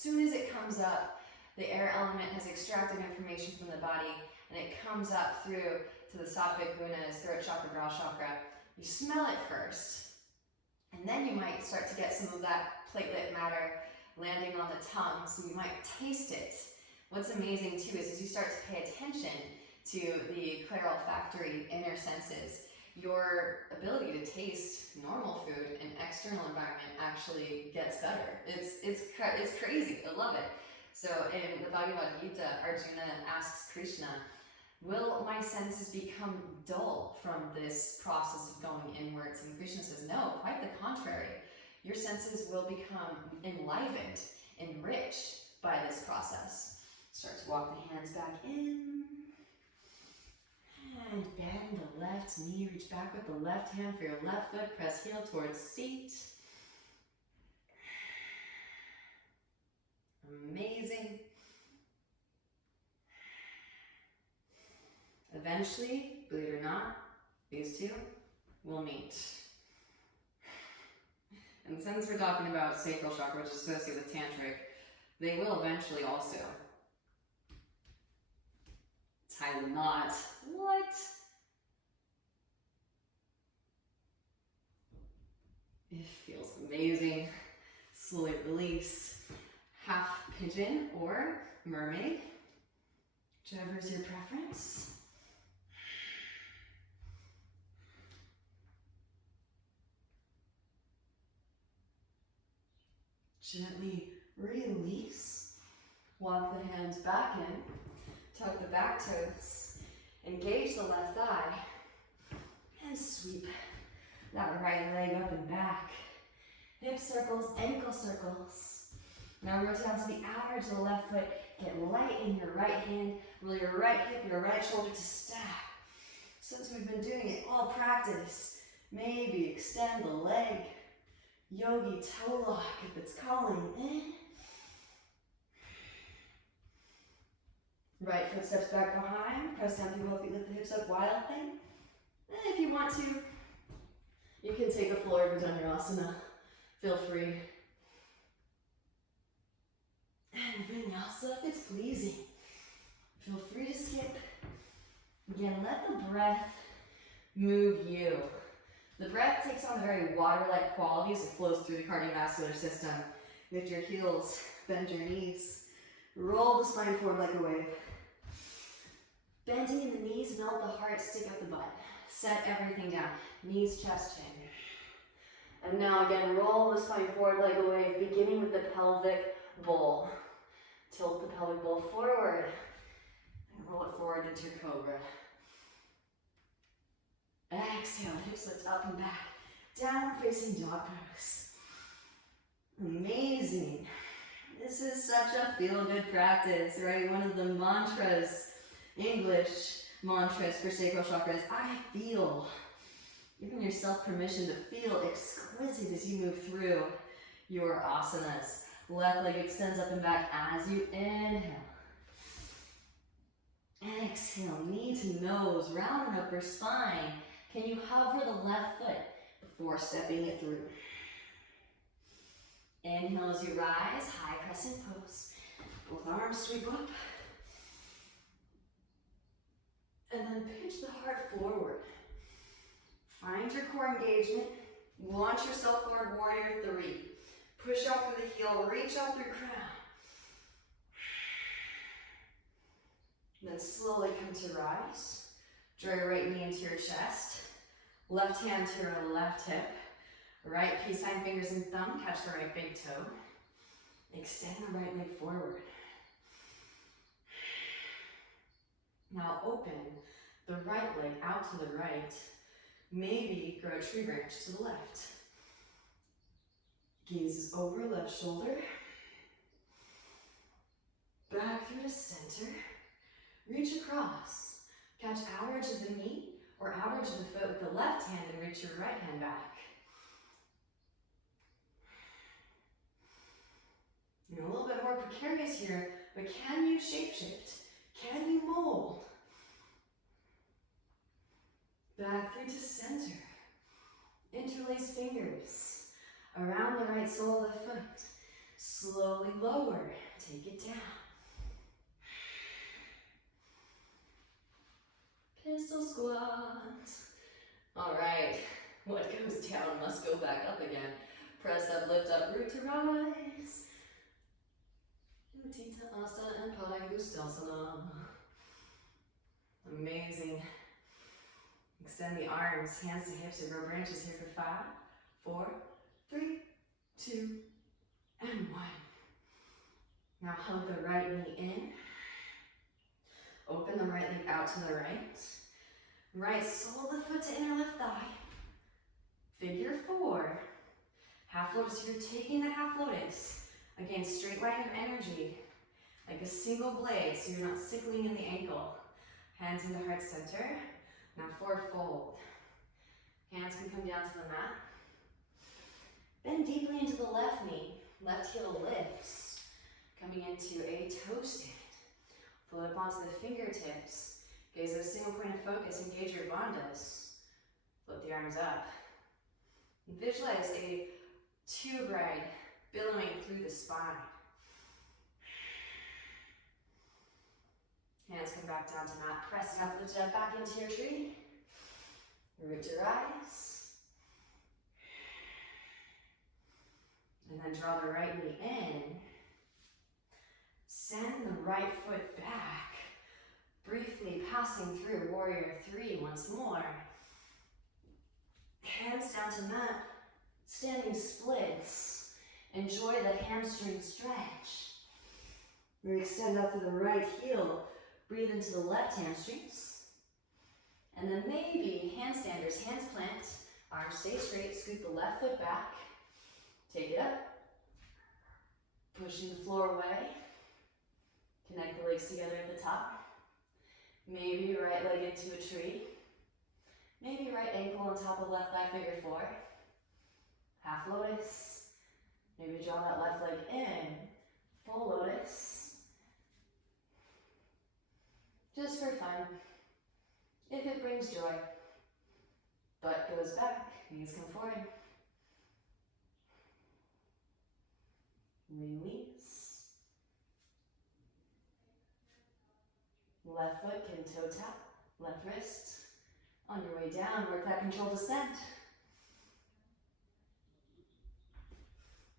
soon as it comes up, the air element has extracted information from the body and it comes up through to the sattvic gunas, throat chakra, brow chakra. You smell it first, and then you might start to get some of that platelet matter landing on the tongue, so you might taste it. What's amazing too is as you start to pay attention to the clairolfactory inner senses, your ability to taste normal food in external environment actually gets better. It's crazy. I love it. So in the Bhagavad Gita, Arjuna asks Krishna, will my senses become dull from this process of going inwards? And Krishna says, no, quite the contrary. Your senses will become enlivened, enriched by this process. Start to walk the hands back in. And bend the left knee, reach back with the left hand for your left foot, press heel towards seat. Amazing. Eventually, believe it or not, these two will meet. And since we're talking about sacral chakra, which is associated with tantric, they will eventually also tie the knot. What? It feels amazing. Slowly release. Half pigeon or mermaid, whichever is your preference. Gently release. Walk the hands back in. Tuck the back toes. Engage the left thigh. And sweep that right leg up and back. Hip circles, ankle circles. Now rotate down to the average of the left foot. Get light in your right hand. Roll your right hip, your right shoulder to stack. Since we've been doing it all practice, maybe extend the leg. Yogi toe lock if it's calling in. Right foot steps back behind. Press down through both feet, lift the hips up, wild thing. And if you want to, you can take a floor Bhujangasana. Feel free. And vinyasa if it's pleasing. Feel free to skip. Again, let the breath move you. The breath takes on the very water-like qualities. It flows through the cardiovascular system. Lift your heels, bend your knees. Roll the spine forward like a wave. Bending in the knees, melt the heart, stick out the butt. Set everything down. Knees, chest, chin. And now again, roll the spine forward like a wave, beginning with the pelvic bowl. Tilt the pelvic bowl forward. And roll it forward into your cobra. Exhale, hips lift up and back. Downward facing dog pose. Amazing. This is such a feel-good practice, right? One of the mantras, English mantras for sacral chakra is, I feel. Giving yourself permission to feel exquisite as you move through your asanas. Left leg extends up and back as you inhale. Exhale, knee to nose, round and upper spine. Can you hover the left foot before stepping it through? Inhale as you rise, high crescent pose. Both arms sweep up. And then pinch the heart forward. Find your core engagement. Launch yourself forward, warrior 3. Push out through the heel, reach out through crown. Then slowly come to rise. Draw your right knee into your chest. Left hand to your left hip. Right peace sign, fingers and thumb. Catch the right big toe. Extend the right leg forward. Now open the right leg out to the right. Maybe grow a tree branch to the left. Gaze is over left shoulder. Back through to center. Reach across. Catch average of the knee. or outer to the foot with the left hand and reach your right hand back. You're a little bit more precarious here, but can you shapeshift? Can you mold? Back through to center. Interlace fingers around the right sole of the foot. Slowly lower, take it down. Pistol squat. All right, what goes down must go back up again. Press up, lift up, root to rise. Utthita asana and padangusthasana. Amazing. Extend the arms, hands to hips, and grow branches here for 5, 4, 3, 2, and 1. Now hug the right knee in. Open the right leg out to the right. Right sole of the foot to inner left thigh. Figure 4. Half lotus here, taking the half lotus. Again, straight line of energy, like a single blade, so you're not sickling in the ankle. Hands in the heart center. Now forward fold. Hands can come down to the mat. Bend deeply into the left knee. Left heel lifts. Coming into a toe stand. Float up onto the fingertips. Gaze at a single point of focus. Engage your bandhas. Float the arms up. Visualize a tube ride billowing through the spine. Hands come back down to mat. Press it up, lift it up, back into your tree. Root to rise. And then draw the right knee in. Send the right foot back. Briefly passing through warrior 3 once more. Hands down to mat. Standing splits. Enjoy the hamstring stretch. We extend out to the right heel. Breathe into the left hamstrings. And then maybe handstanders, hands plant, arms stay straight, scoot the left foot back, take it up, pushing the floor away, connect the legs together at the top, maybe right leg into a tree, maybe right ankle on top of left thigh, figure 4, half lotus, maybe draw that left leg in, full lotus. Just for fun, if it brings joy. Butt goes back, knees come forward. Release. Left foot can toe tap, left wrist. On your way down, work that controlled descent.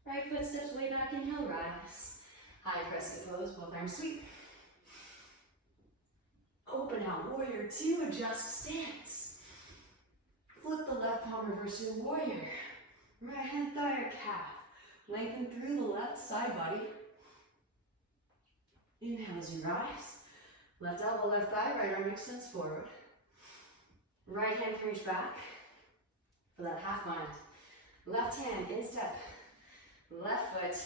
Right foot steps way back, inhale, rise. High crescent pose, both arms sweep. Open out, warrior 2, adjust stance. Flip the left palm, reverse your warrior. Right hand thigh or calf. Lengthen through the left side body. Inhale as you rise. Left elbow, left thigh, right arm extends forward. Right hand can reach back for that half bind. Left hand, instep. Left foot.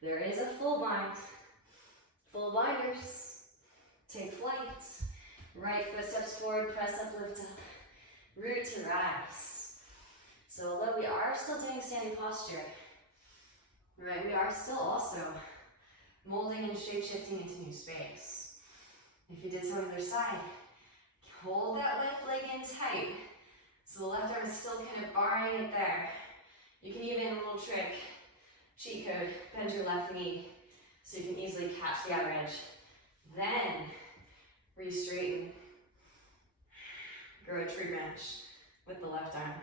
There is a full bind. Full binders. Take flight. Right foot steps forward, press up, lift up. Root to rise. So although we are still doing standing posture, right, we are still also molding and shape-shifting into new space. If you did so on the other side, hold that left leg in tight. So the left arm is still kind of barring it there. You can even, a little trick, cheat code, bend your left knee so you can easily catch the outer edge. Then, re-straighten. Grow a tree branch with the left arm.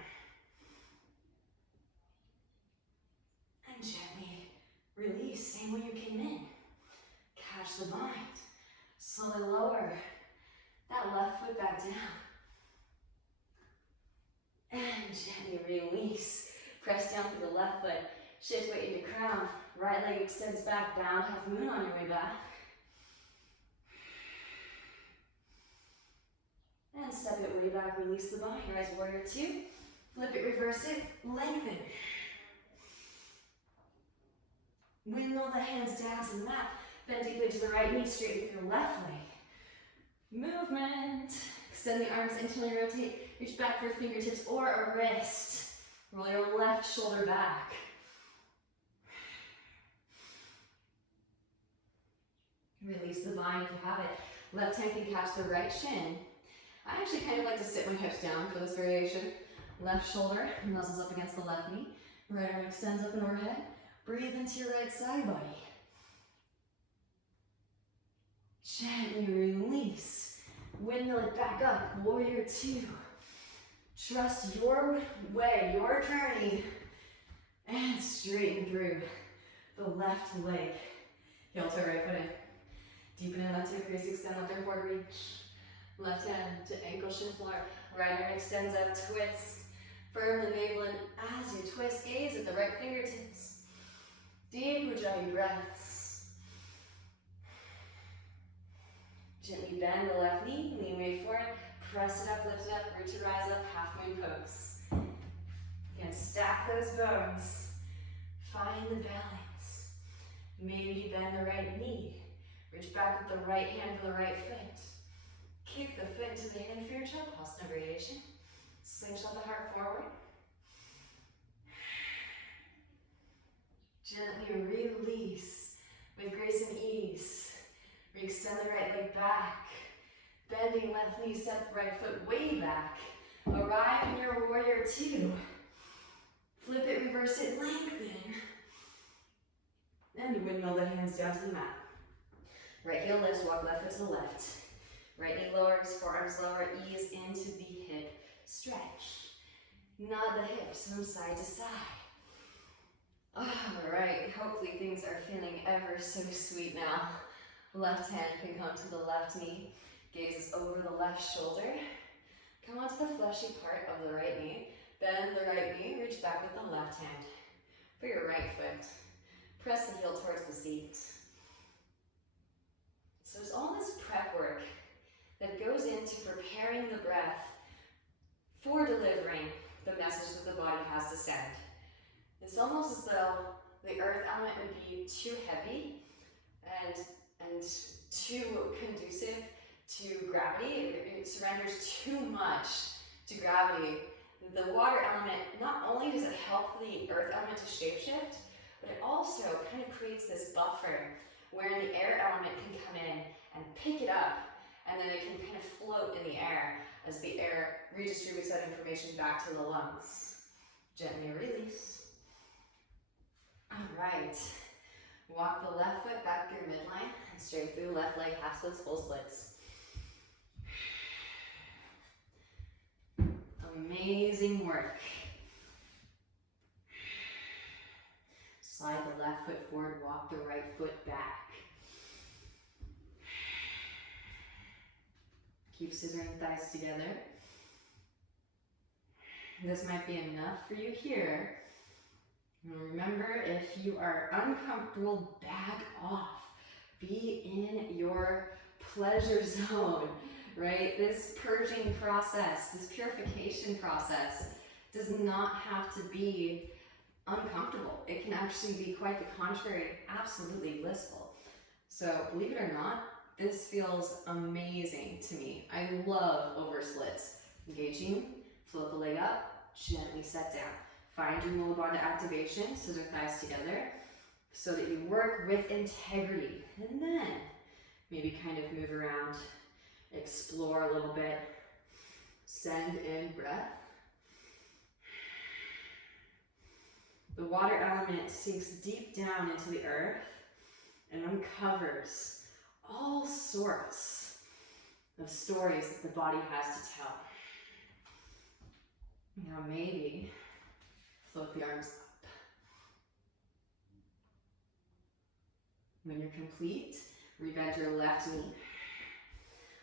And gently release, same way you came in. Catch the bind. Slowly lower that left foot back down. And gently release. Press down through the left foot. Shift weight into crown. Right leg extends back, down half moon on your way back. And step it way back, release the bind. Rise warrior 2. Flip it, reverse it, lengthen. Windmill the hands down to the mat. Bend deeply to the right knee, straighten through the left leg. Movement. Extend the arms, internally rotate, reach back for fingertips or a wrist. Roll your left shoulder back. Release the vine if you have it. Left hand can catch the right shin. I actually kind of like to sit my hips down for this variation. Left shoulder nuzzles up against the left knee. Right arm extends up and overhead. Breathe into your right side body. Gently release. Windmill it back up. Warrior two. Trust your way, your journey. And straighten through the left leg. Heel to right foot in. Deepen in left hip crease, extend left arm forward, reach. Left hand to ankle, shin, floor. Right arm extends up, twist. Firm the navel in as you twist, gaze at the right fingertips. Deep Ujjayi breaths. Gently bend the left knee, lean weight forward, press it up, lift it up, root to rise up, half moon pose. Again, stack those bones. Find the balance. Maybe bend the right knee. Reach back with the right hand for the right foot. Kick the foot into the hand for your Chakrasana variation. Slingshot the heart forward. Gently release with grace and ease. Re-extend the right leg back. Bending left knee, step right foot way back. Arrive in your warrior two. Flip it, reverse it, lengthen. And windmill the hands down to the mat. Right heel lifts, walk left foot to the left. Right knee lowers, forearms lower, ease into the hip stretch. Nod the hips from side to side. All right, hopefully things are feeling ever so sweet now. Left hand can come to the left knee, gaze over the left shoulder. Come onto the fleshy part of the right knee. Bend the right knee, reach back with the left hand for your right foot. Press the heel towards the seat. So there's all this prep work that goes into preparing the breath for delivering the message that the body has to send. It's almost as though the earth element would be too heavy and too conducive to gravity. It surrenders too much to gravity. The water element, not only does it help the earth element to shapeshift, but it also kind of creates this buffer where the air element can come in and pick it up, and then it can kind of float in the air as the air redistributes that information back to the lungs. Gently release. All right. Walk the left foot back through midline and straight through left leg, half splits, full splits. Amazing work. Slide the left foot forward, walk the right foot back. Keep scissoring thighs together. This might be enough for you here. Remember, if you are uncomfortable, back off. Be in your pleasure zone, right? This purging process, this purification process does not have to be uncomfortable. It can actually be quite the contrary, absolutely blissful. So believe it or not, this feels amazing to me. I love over splits. Engaging, float the leg up, gently set down. Find your Mula Bandha activation, scissor thighs together, so that you work with integrity. And then maybe kind of move around, explore a little bit. Send in breath. The water element sinks deep down into the earth and uncovers all sorts of stories that the body has to tell. Now maybe float the arms up. When you're complete, rebend your left knee.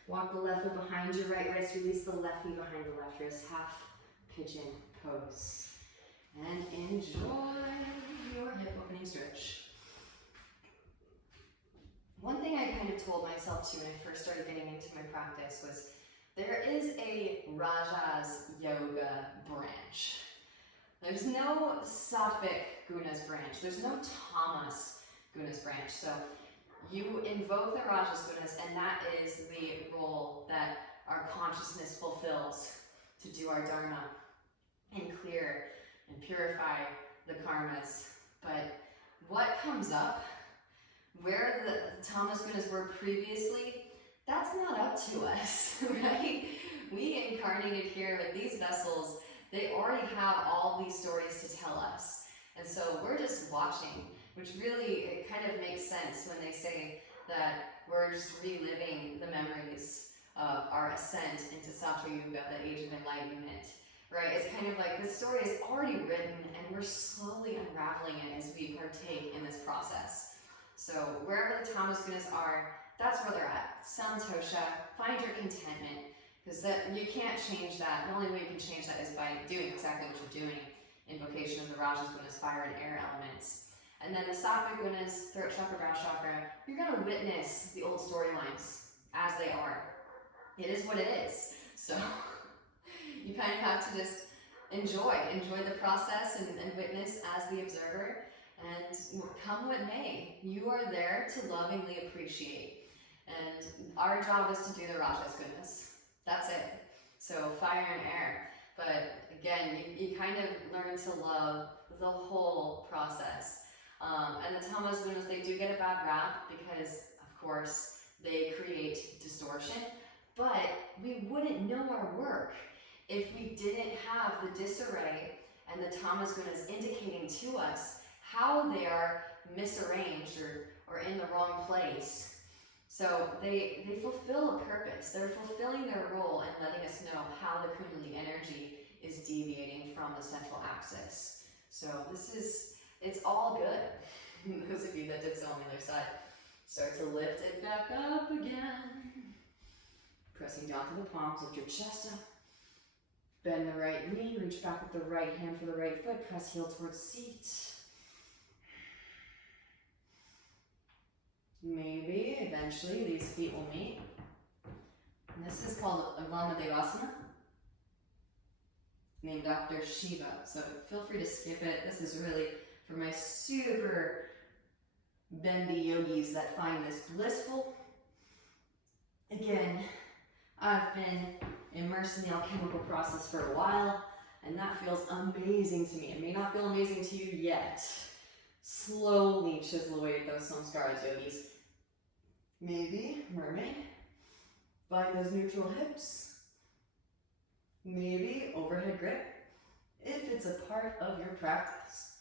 Walk the left foot behind your right wrist, release the left knee behind the left wrist, half pigeon pose. And enjoy your hip opening stretch. One thing I kind of told myself too when I first started getting into my practice was there is a Rajas Yoga branch. There's no Sattvic Gunas branch. There's no Tamas Gunas branch. So you invoke the Rajas Gunas, and that is the role that our consciousness fulfills to do our dharma and clear and purify the karmas. But what comes up, where the tamas gunas were previously, that's not up to us, right? We incarnated here with these vessels. They already have all these stories to tell us. And so we're just watching, which really, it kind of makes sense when they say that we're just reliving the memories of our ascent into Sattva Yuga, the age of enlightenment, right? It's kind of like the story is already written and we're slowly unraveling it as we partake in this process. So wherever the tamas gunas are, that's where they're at. Santosha, find your contentment, because you can't change that. The only way you can change that is by doing exactly what you're doing. Invocation of the rajas gunas, fire and air elements. And then the sattvic gunas, throat chakra, brow chakra, you're going to witness the old storylines as they are. It is what it is. So you kind of have to just enjoy the process and witness as the observer. And come what may, you are there to lovingly appreciate. And our job is to do the rajas gunas. That's it. So fire and air. But again, you kind of learn to love the whole process. And the tamas gunas, they do get a bad rap because, of course, they create distortion. But we wouldn't know our work if we didn't have the disarray and the tamas gunas indicating to us how they are misarranged or in the wrong place. So they fulfill a purpose. They're fulfilling their role and letting us know how the Kundalini energy is deviating from the central axis. So it's all good. Those of you that did so on the other side, start to lift it back up again. Pressing down to the palms, lift your chest up. Bend the right knee, reach back with the right hand for the right foot, press heel towards seat. Maybe eventually these feet will meet. And this is called Vamadevasana, named after Shiva. So feel free to skip it. This is really for my super bendy yogis that find this blissful. Again, I've been immersed in the alchemical process for a while, and that feels amazing to me. It may not feel amazing to you yet. Slowly chisel away at those samskaras, yogis. Maybe mermaid. Find those neutral hips. Maybe overhead grip, if it's a part of your practice.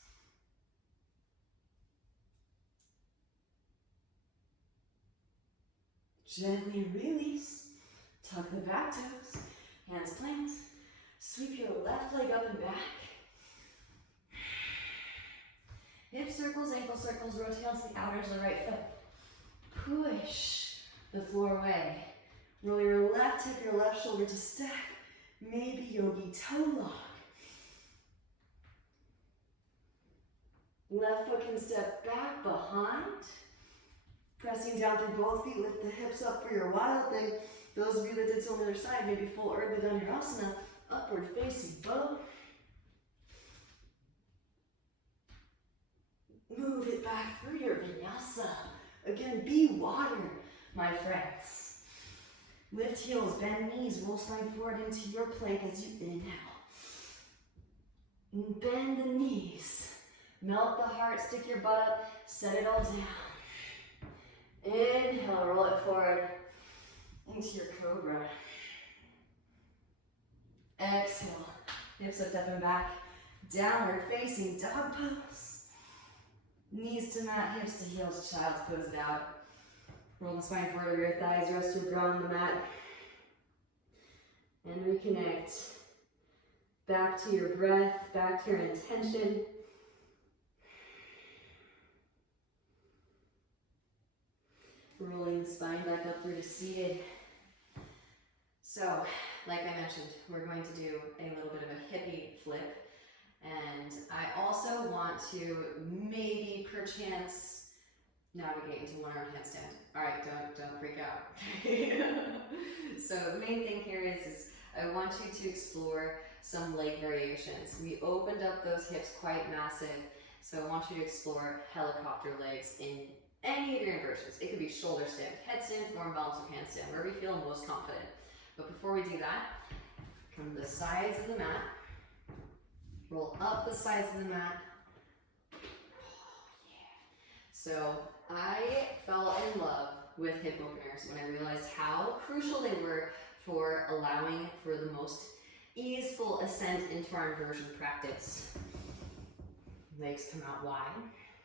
Gently release. Tuck the back toes. Hands plant. Sweep your left leg up and back. Hip circles, ankle circles, rotate onto the outer edge of the right foot. Push the floor away. Roll your left hip, your left shoulder to stack. Maybe yogi toe lock. Left foot can step back behind. Pressing down through both feet, lift the hips up for your wild thing. Those of you that did so on the other side, maybe full Urdhva Dhanurasana, upward facing bow. Move it back through your vinyasa. Again, be water, my friends. Lift heels, bend knees, roll spine forward into your plank as you inhale. Bend the knees. Melt the heart, stick your butt up, set it all down. Inhale, roll it forward into your cobra. Exhale, hips lift up and back. Downward facing dog pose. Knees to mat, hips to heels, child's pose it out. Roll the spine forward over your thighs, rest your brow on the mat. And reconnect. Back to your breath, back to your intention. Rolling the spine back up through to seated. So, like I mentioned, we're going to do a little bit of a hippie flip. And I also want to maybe perchance navigate into one-arm handstand. All right, don't freak out. So the main thing here is I want you to explore some leg variations. We opened up those hips quite massive, so I want you to explore helicopter legs in any of your inversions. It could be shoulder stand, headstand, form balance, or handstand, wherever you feel most confident. But before we do that, come to the sides of the mat. Roll up the sides of the mat. Oh, yeah. So I fell in love with hip openers when I realized how crucial they were for allowing for the most easeful ascent into our inversion practice. Legs come out wide.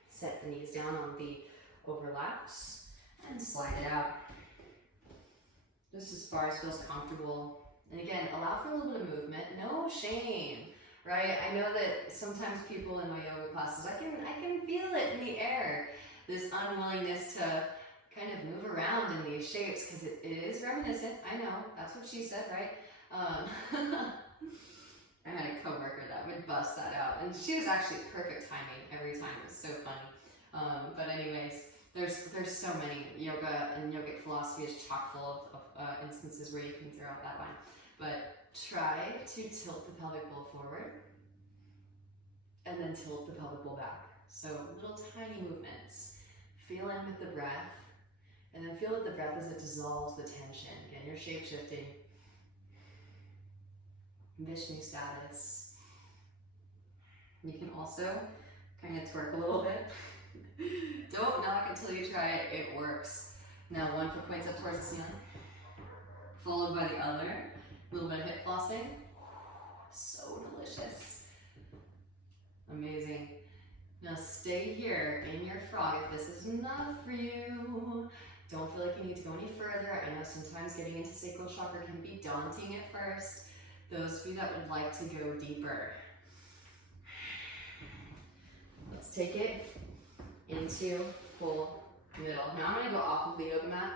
Set the knees down on the overlaps and slide it out. Just as far as feels comfortable. And again, allow for a little bit of movement. No shame, right? I know that sometimes people in my yoga classes, I can feel it in the air. This unwillingness to kind of move around in these shapes because it is reminiscent. I know, that's what she said, right? I had a coworker that would bust that out, and she was actually perfect timing every time. It was so funny. But anyways, there's so many. Yoga and yogic philosophy is chock full of instances where you can throw out that line. But try to tilt the pelvic bowl forward and then tilt the pelvic bowl back. So little tiny movements. Feel in with the breath, and then feel with the breath as it dissolves the tension. Again, you're shape shifting. Vishnu status. You can also kind of twerk a little bit. Don't knock until you try it, it works. Now one foot points up towards the ceiling, followed by the other. A little bit of hip flossing. So delicious. Amazing. Now stay here in your frog if this is enough for you. Don't feel like you need to go any further. I know sometimes getting into sacral chakra can be daunting at first. Those of you that would like to go deeper. Let's take it into full middle. Now I'm going to go off of the yoga mat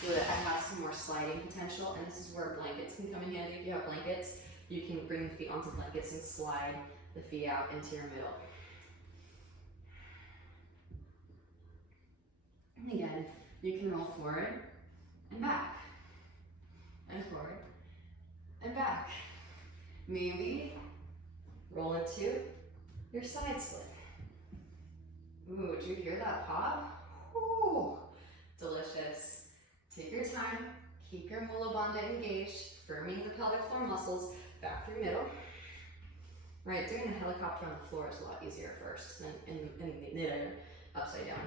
so that I have some more sliding potential, and this is where blankets can come in handy. If you have blankets, you can bring the feet onto blankets and slide the feet out into your middle. And again, you can roll forward and back, and forward and back. Maybe roll into your side split. Ooh, did you hear that pop? Ooh, delicious. Take your time, keep your mula bandha engaged, firming the pelvic floor muscles back through middle. Right, doing the helicopter on the floor is a lot easier first than in the middle, upside down.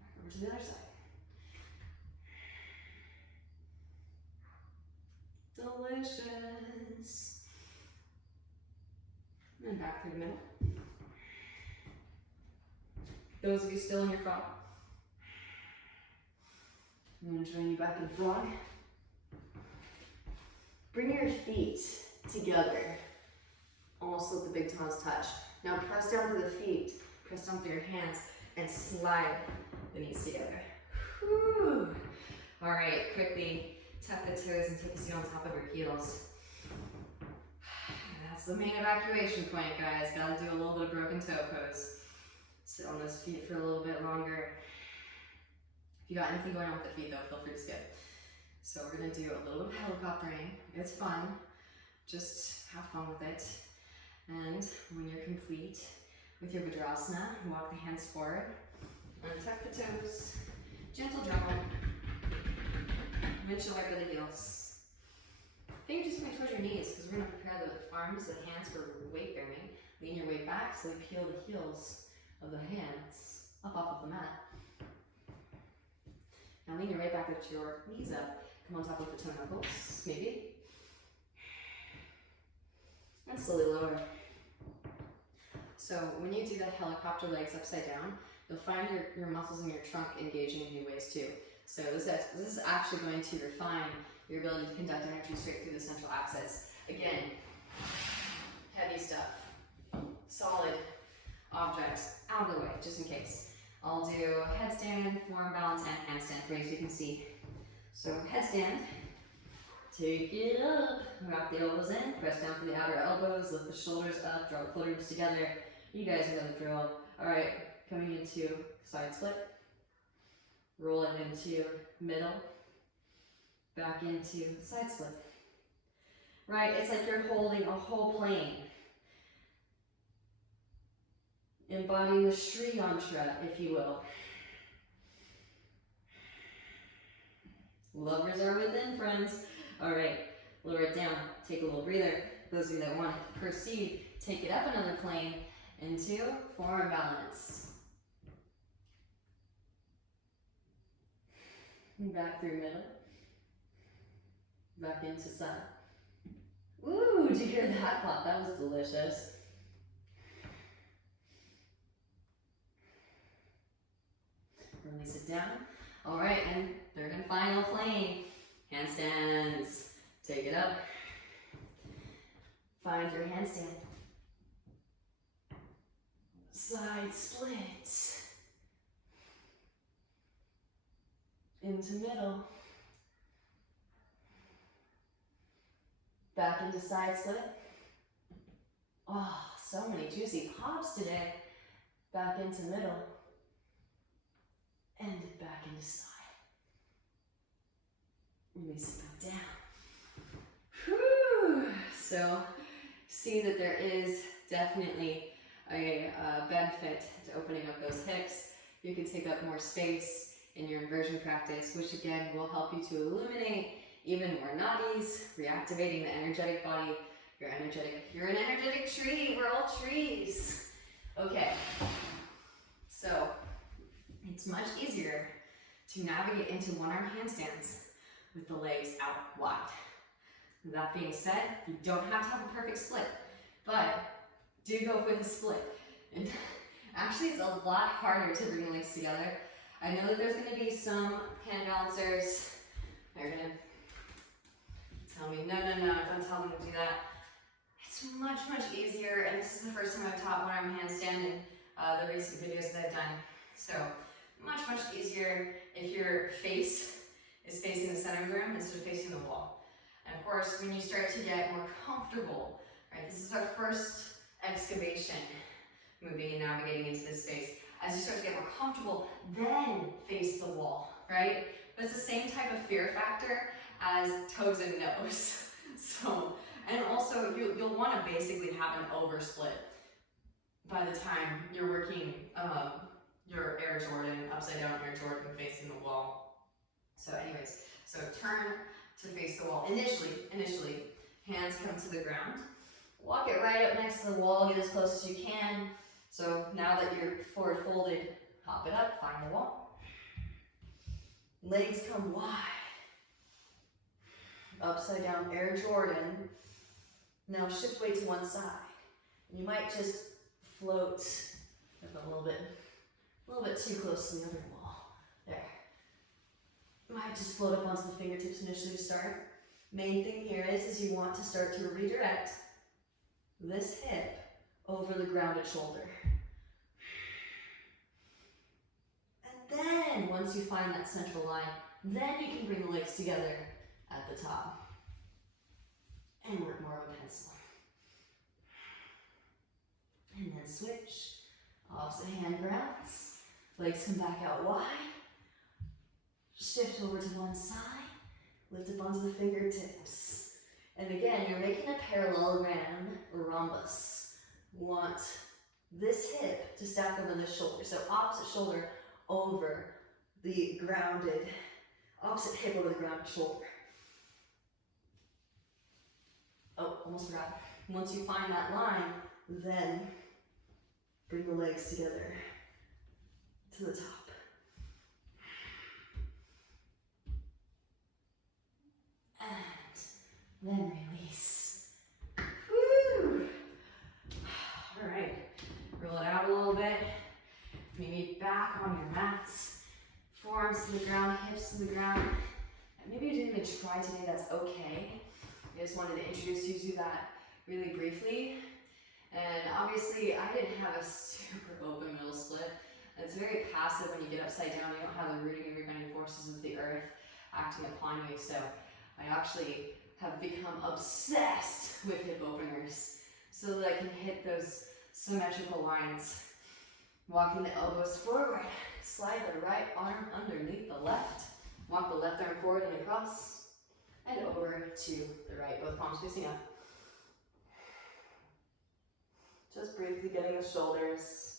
Back over to the other side. Delicious. And back through the middle. Those of you still in your frog, I'm going to join you back in frog. Bring your feet together, almost let the big toes touch. Now press down to the feet, press down through your hands, and slide the knees together. Whew. All right, quickly tuck the toes and take a seat on top of your heels. That's the main evacuation point, guys. Gotta do a little bit of broken toe pose. Sit on those feet for a little bit longer. If you got anything going on with the feet though, feel free to skip. So we're gonna do a little bit of helicoptering. It's fun. Just have fun with it. And when you're complete with your Vajrasana, walk the hands forward, untuck the toes, gentle jumble, windshield wiper the heels. Think just point towards your knees because we're gonna prepare the arms, the hands for weight bearing. Lean your weight back so you peel the heels of the hands up off of the mat. Now lean your weight back, lift your knees up, come on top of the toe knuckles, maybe. And slowly lower. So when you do that helicopter legs upside down, you'll find your muscles in your trunk engaging in new ways too. So this is actually going to refine your ability to conduct energy straight through the central axis. Again, heavy stuff, solid objects out of the way, just in case. I'll do headstand, forearm balance, and handstand for you so you can see. So headstand, take it up, wrap the elbows in, press down through the outer elbows, lift the shoulders up, draw the foot ribs together. You guys know the drill. All right, coming into side split, roll it into middle, back into side split. Right, it's like you're holding a whole plane. Embodying the Shri Yantra, if you will. Lovers are within, friends. All right, lower it down, take a little breather. Those of you that want to proceed, take it up another plane into forward balance. Back through middle. Back into side. Ooh, did you hear that pop? That was delicious. Release it down. All right, and third and final plane. Handstands. Take it up. Find your handstand. Side split. Into middle. Back into side split. Oh, so many juicy pops today. Back into middle. And back into side. Release it back down. Whew. So, see that there is definitely a benefit to opening up those hips. You can take up more space in your inversion practice, which again will help you to illuminate even more nadis, reactivating the energetic body. You're an energetic tree. We're all trees. Okay, so it's much easier to navigate into one-arm handstands with the legs out wide. That being said, you don't have to have a perfect split, but do go with a split. And actually, it's a lot harder to bring the legs together. I know that there's going to be some hand balancers. They're going to tell me, no, don't tell them to do that. It's much, much easier, and this is the first time I've taught one-arm handstand in the recent videos that I've done. So, much, much easier if your face is facing the center of the room instead of facing the wall. And of course, when you start to get more comfortable, right, this is our first excavation, moving and navigating into this space. As you start to get more comfortable, then face the wall, right? But it's the same type of fear factor as toes and nose. So, and also you'll want to basically have an oversplit by the time you're working your Air Jordan, upside down Air Jordan facing the wall. So anyways, so turn to face the wall. Initially, hands come to the ground. Walk it right up next to the wall, get as close as you can. So now that you're forward folded, hop it up, find the wall. Legs come wide. Upside down Air Jordan. Now shift weight to one side. You might just float a little bit too close to the other wall. There. You might just float up onto the fingertips initially to start. Main thing here is you want to start to redirect this hip over the grounded shoulder. And then, once you find that central line, then you can bring the legs together at the top and work more of a pencil. And then switch. Opposite hand grounds. Legs come back out wide. Shift over to one side. Lift up onto the fingertips. And again, you're making a parallelogram or rhombus. You want this hip to stack over this shoulder. So opposite shoulder over the grounded, opposite hip over the grounded shoulder. Oh, almost forgot. Once you find that line, then bring the legs together to the top. And then release. Woo! All right, roll it out a little bit. Maybe back on your mats. Forearms to the ground, hips to the ground. And maybe you didn't even try today, that's okay. I just wanted to introduce you to that really briefly. And obviously, I didn't have a super open middle split. It's very passive when you get upside down. You don't have the rooting and rebinding forces of the earth acting upon you. So I actually have become obsessed with hip openers so that I can hit those symmetrical lines. Walking the elbows forward. Slide the right arm underneath the left. Walk the left arm forward and across. And over to the right. Both palms facing up. Just briefly getting the shoulders.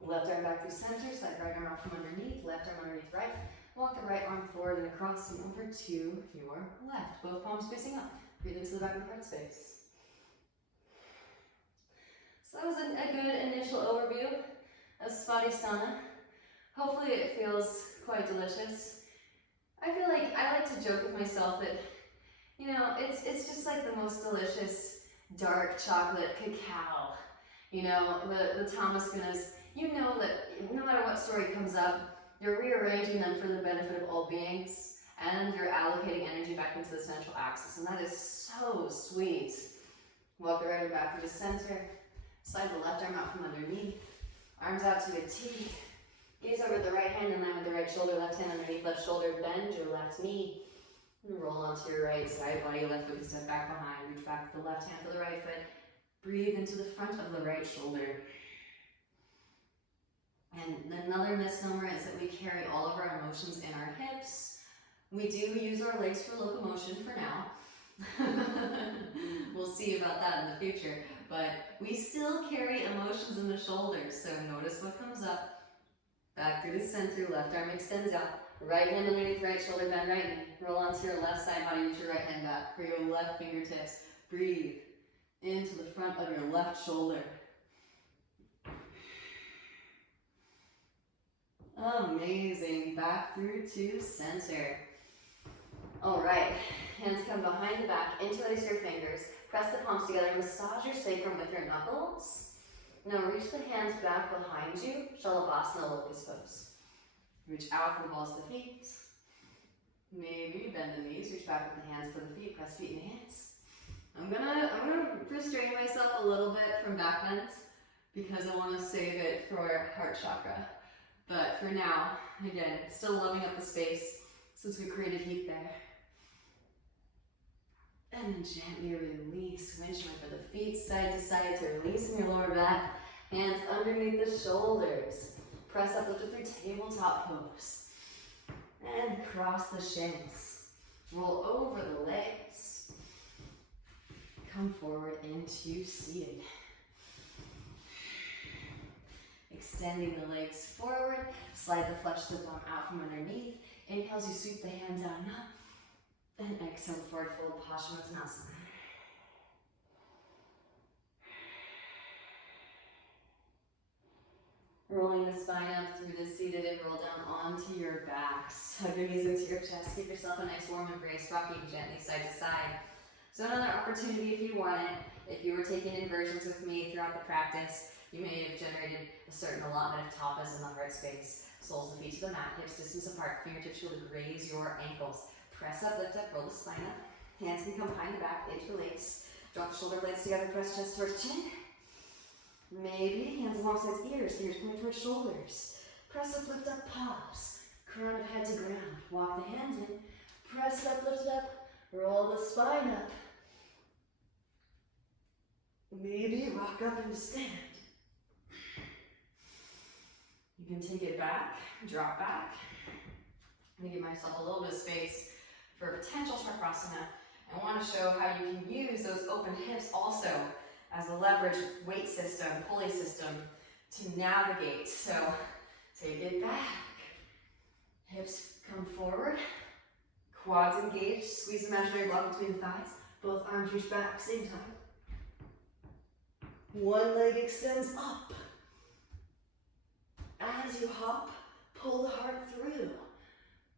Left arm back through center, slide right arm out from underneath, left arm underneath right. Walk the right arm forward and across and over to your left. Both palms facing up. Breathe into the back of the heart space. So that was a good initial overview of SVADHISTHANA. Hopefully it feels quite delicious. I feel like I like to joke with myself that, you know, it's just like the most delicious dark chocolate cacao. You know, the Tamasgunas, you know that no matter what story comes up, you're rearranging them for the benefit of all beings, and you're allocating energy back into the central axis, and that is so sweet. Walk the right arm back to the center, slide the left arm out from underneath, arms out to a T, gaze over the right hand in line with the right shoulder, left hand underneath left shoulder, bend your left knee, and roll onto your right side body, left foot step back behind, reach back with the left hand for the right foot, breathe into the front of the right shoulder. And another misnomer is that we carry all of our emotions in our hips. We do use our legs for locomotion for now. We'll see about that in the future. But we still carry emotions in the shoulders. So notice what comes up. Back through the center, left arm extends out. Right hand underneath right shoulder, bend right knee. Roll onto your left side body, reach your right hand back for your left fingertips. Breathe into the front of your left shoulder. Amazing. Back through to center. All right. Hands come behind the back, interlace your fingers, press the palms together, massage your sacrum with your knuckles. Now reach the hands back behind you, Shalabhasana locust pose. Reach out for the balls of the feet. Maybe bend the knees, reach back with the hands for the feet, press feet and hands. I'm gonna restrain myself a little bit from back bends because I want to save it for heart chakra. But for now, again, still loving up the space since we created heat there. And then gently release, winch over the feet side to side to release in your lower back. Hands underneath the shoulders. Press up, lift up through tabletop pose. And cross the shins. Roll over the legs. Come forward into seated. Extending the legs forward, slide the flesh of the bum out from underneath. Inhale as you sweep the hand down and up. And exhale, forward fold, Paschimottanasana. Rolling the spine up through the seated and roll down onto your backs. Hug your knees into your chest. Give yourself a nice warm embrace, rocking gently side to side. So another opportunity if you want it. If you were taking inversions with me throughout the practice, you may have generated a certain allotment of tapas in the heart space. Soles of the feet to the mat, hips distance apart, fingertips should graze your ankles. Press up, lift up, roll the spine up. Hands can come behind the back, interlace. Drop the shoulder blades together, press chest towards chin. Maybe hands alongside ears, fingers point towards shoulders. Press up, lift up, pause. Crown of head to ground. Walk the hands in. Press it up, lift it up. Roll the spine up. Maybe rock up and stand. You can take it back, drop back. I'm gonna give myself a little bit of space for potential chakrasana. I want to show how you can use those open hips also as a leverage weight system, pulley system to navigate. So take it back. Hips come forward. Quads engaged. Squeeze the imaginary block between the thighs. Both arms reach back, same time. One leg extends up. As you hop, pull the heart through.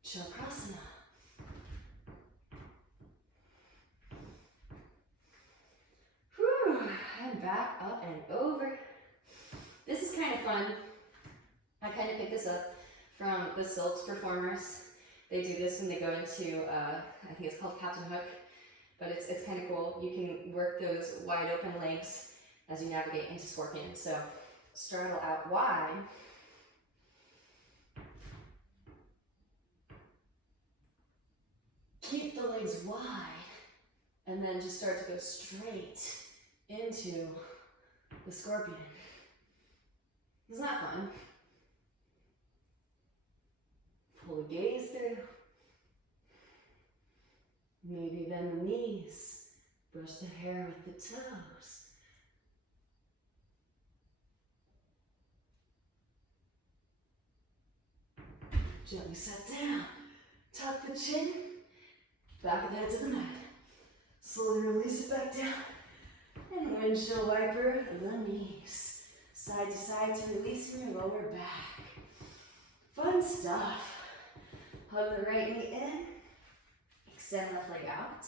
Chakrasana. Whew. And back, up and over. This is kind of fun. I kind of picked this up from the Silks performers. They do this when they go into, I think it's called Captain Hook, but it's kind of cool. You can work those wide open legs as you navigate into Scorpion. So straddle out wide. Keep the legs wide, and then just start to go straight into the Scorpion. Isn't that fun? Pull the gaze through. Maybe bend the knees. Brush the hair with the toes. Gently set down. Tuck the chin. Back of the head to the mat. Slowly release it back down. And windshield wiper the knees. Side to side to release from your lower back. Fun stuff. Hug the right knee in. Extend left leg out.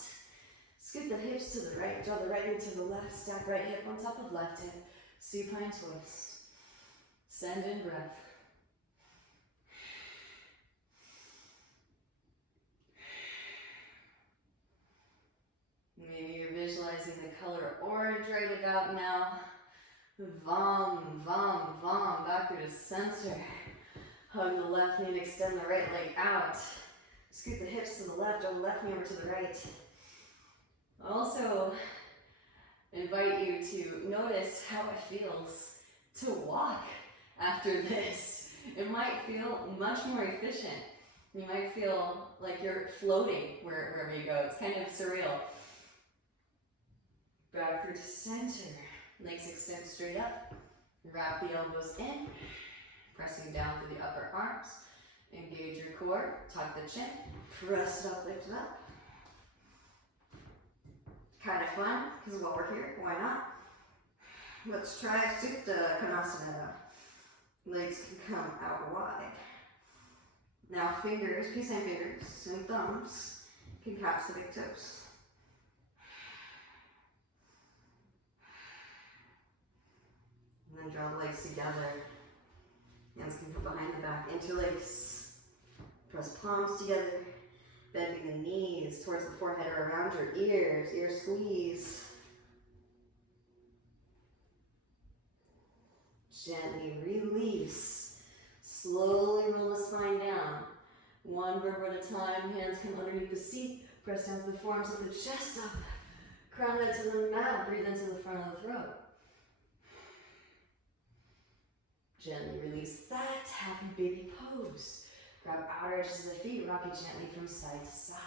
Scoot the hips to the right. Draw the right knee to the left. Stack right hip on top of left hip. Supine twist. Send in breath. Maybe you're visualizing the color orange right about now. Vom, vom, vom, back through to center. Hug the left knee and extend the right leg out. Scoot the hips to the left, or the left knee over to the right. Also, invite you to notice how it feels to walk after this. It might feel much more efficient. You might feel like you're floating wherever you go. It's kind of surreal. Back through to center. Legs extend straight up. Wrap the elbows in. Pressing down through the upper arms. Engage your core. Tuck the chin. Press it up, lift it up. Kind of fun, because while we're here, why not? Let's try Supta Konasana. Legs can come out wide. Now fingers, peace sign fingers and thumbs can catch the big toes. And then draw the legs together. Hands can come behind the back. Interlace. Press palms together. Bending the knees towards the forehead or around your ears. Ear squeeze. Gently release. Slowly roll the spine down. One vertebra at a time. Hands come underneath the seat. Press down to the forearms of the chest up. Crown that to the mat. Breathe into the front of the throat. Gently release that. Happy baby pose. Grab outer edges of the feet. Rock it gently from side to side.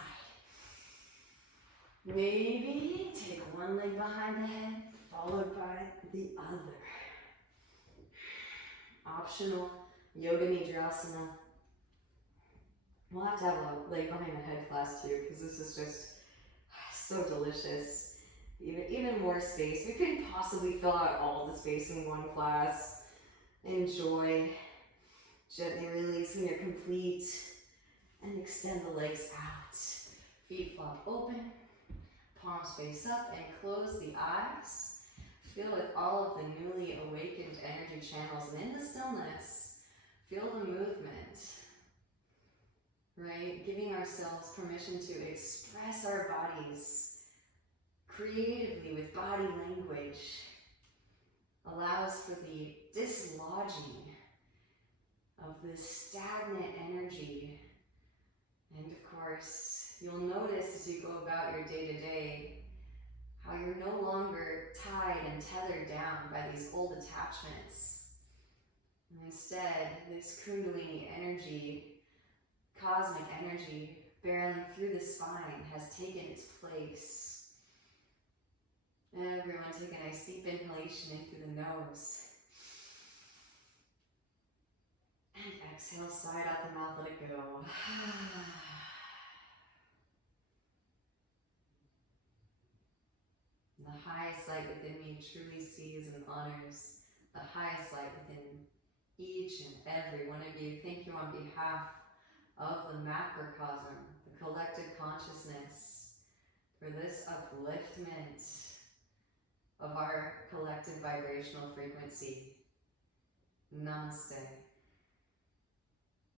Maybe take one leg behind the head, followed by the other. Optional yoga nidrasana. We'll have to have a leg behind the head class too, because this is just so delicious. Even more space. We couldn't possibly fill out all the space in one class. Enjoy. Gently release when you're complete. And extend the legs out. Feet flop open. Palms face up and close the eyes. Feel with all of the newly awakened energy channels, and in the stillness, feel the movement, right? Giving ourselves permission to express our bodies creatively with body language allows for the dislodging of this stagnant energy. And of course, you'll notice as you go about your day-to-day how you're no longer tied and tethered down by these old attachments. And instead, this Kundalini energy, cosmic energy, barreling through the spine has taken its place. Everyone take a nice deep inhalation in through the nose. And exhale, side out the mouth, let it go. The highest light within me truly sees and honors the highest light within each and every one of you. Thank you on behalf of the macrocosm, the collective consciousness, for this upliftment of our collective vibrational frequency. Namaste.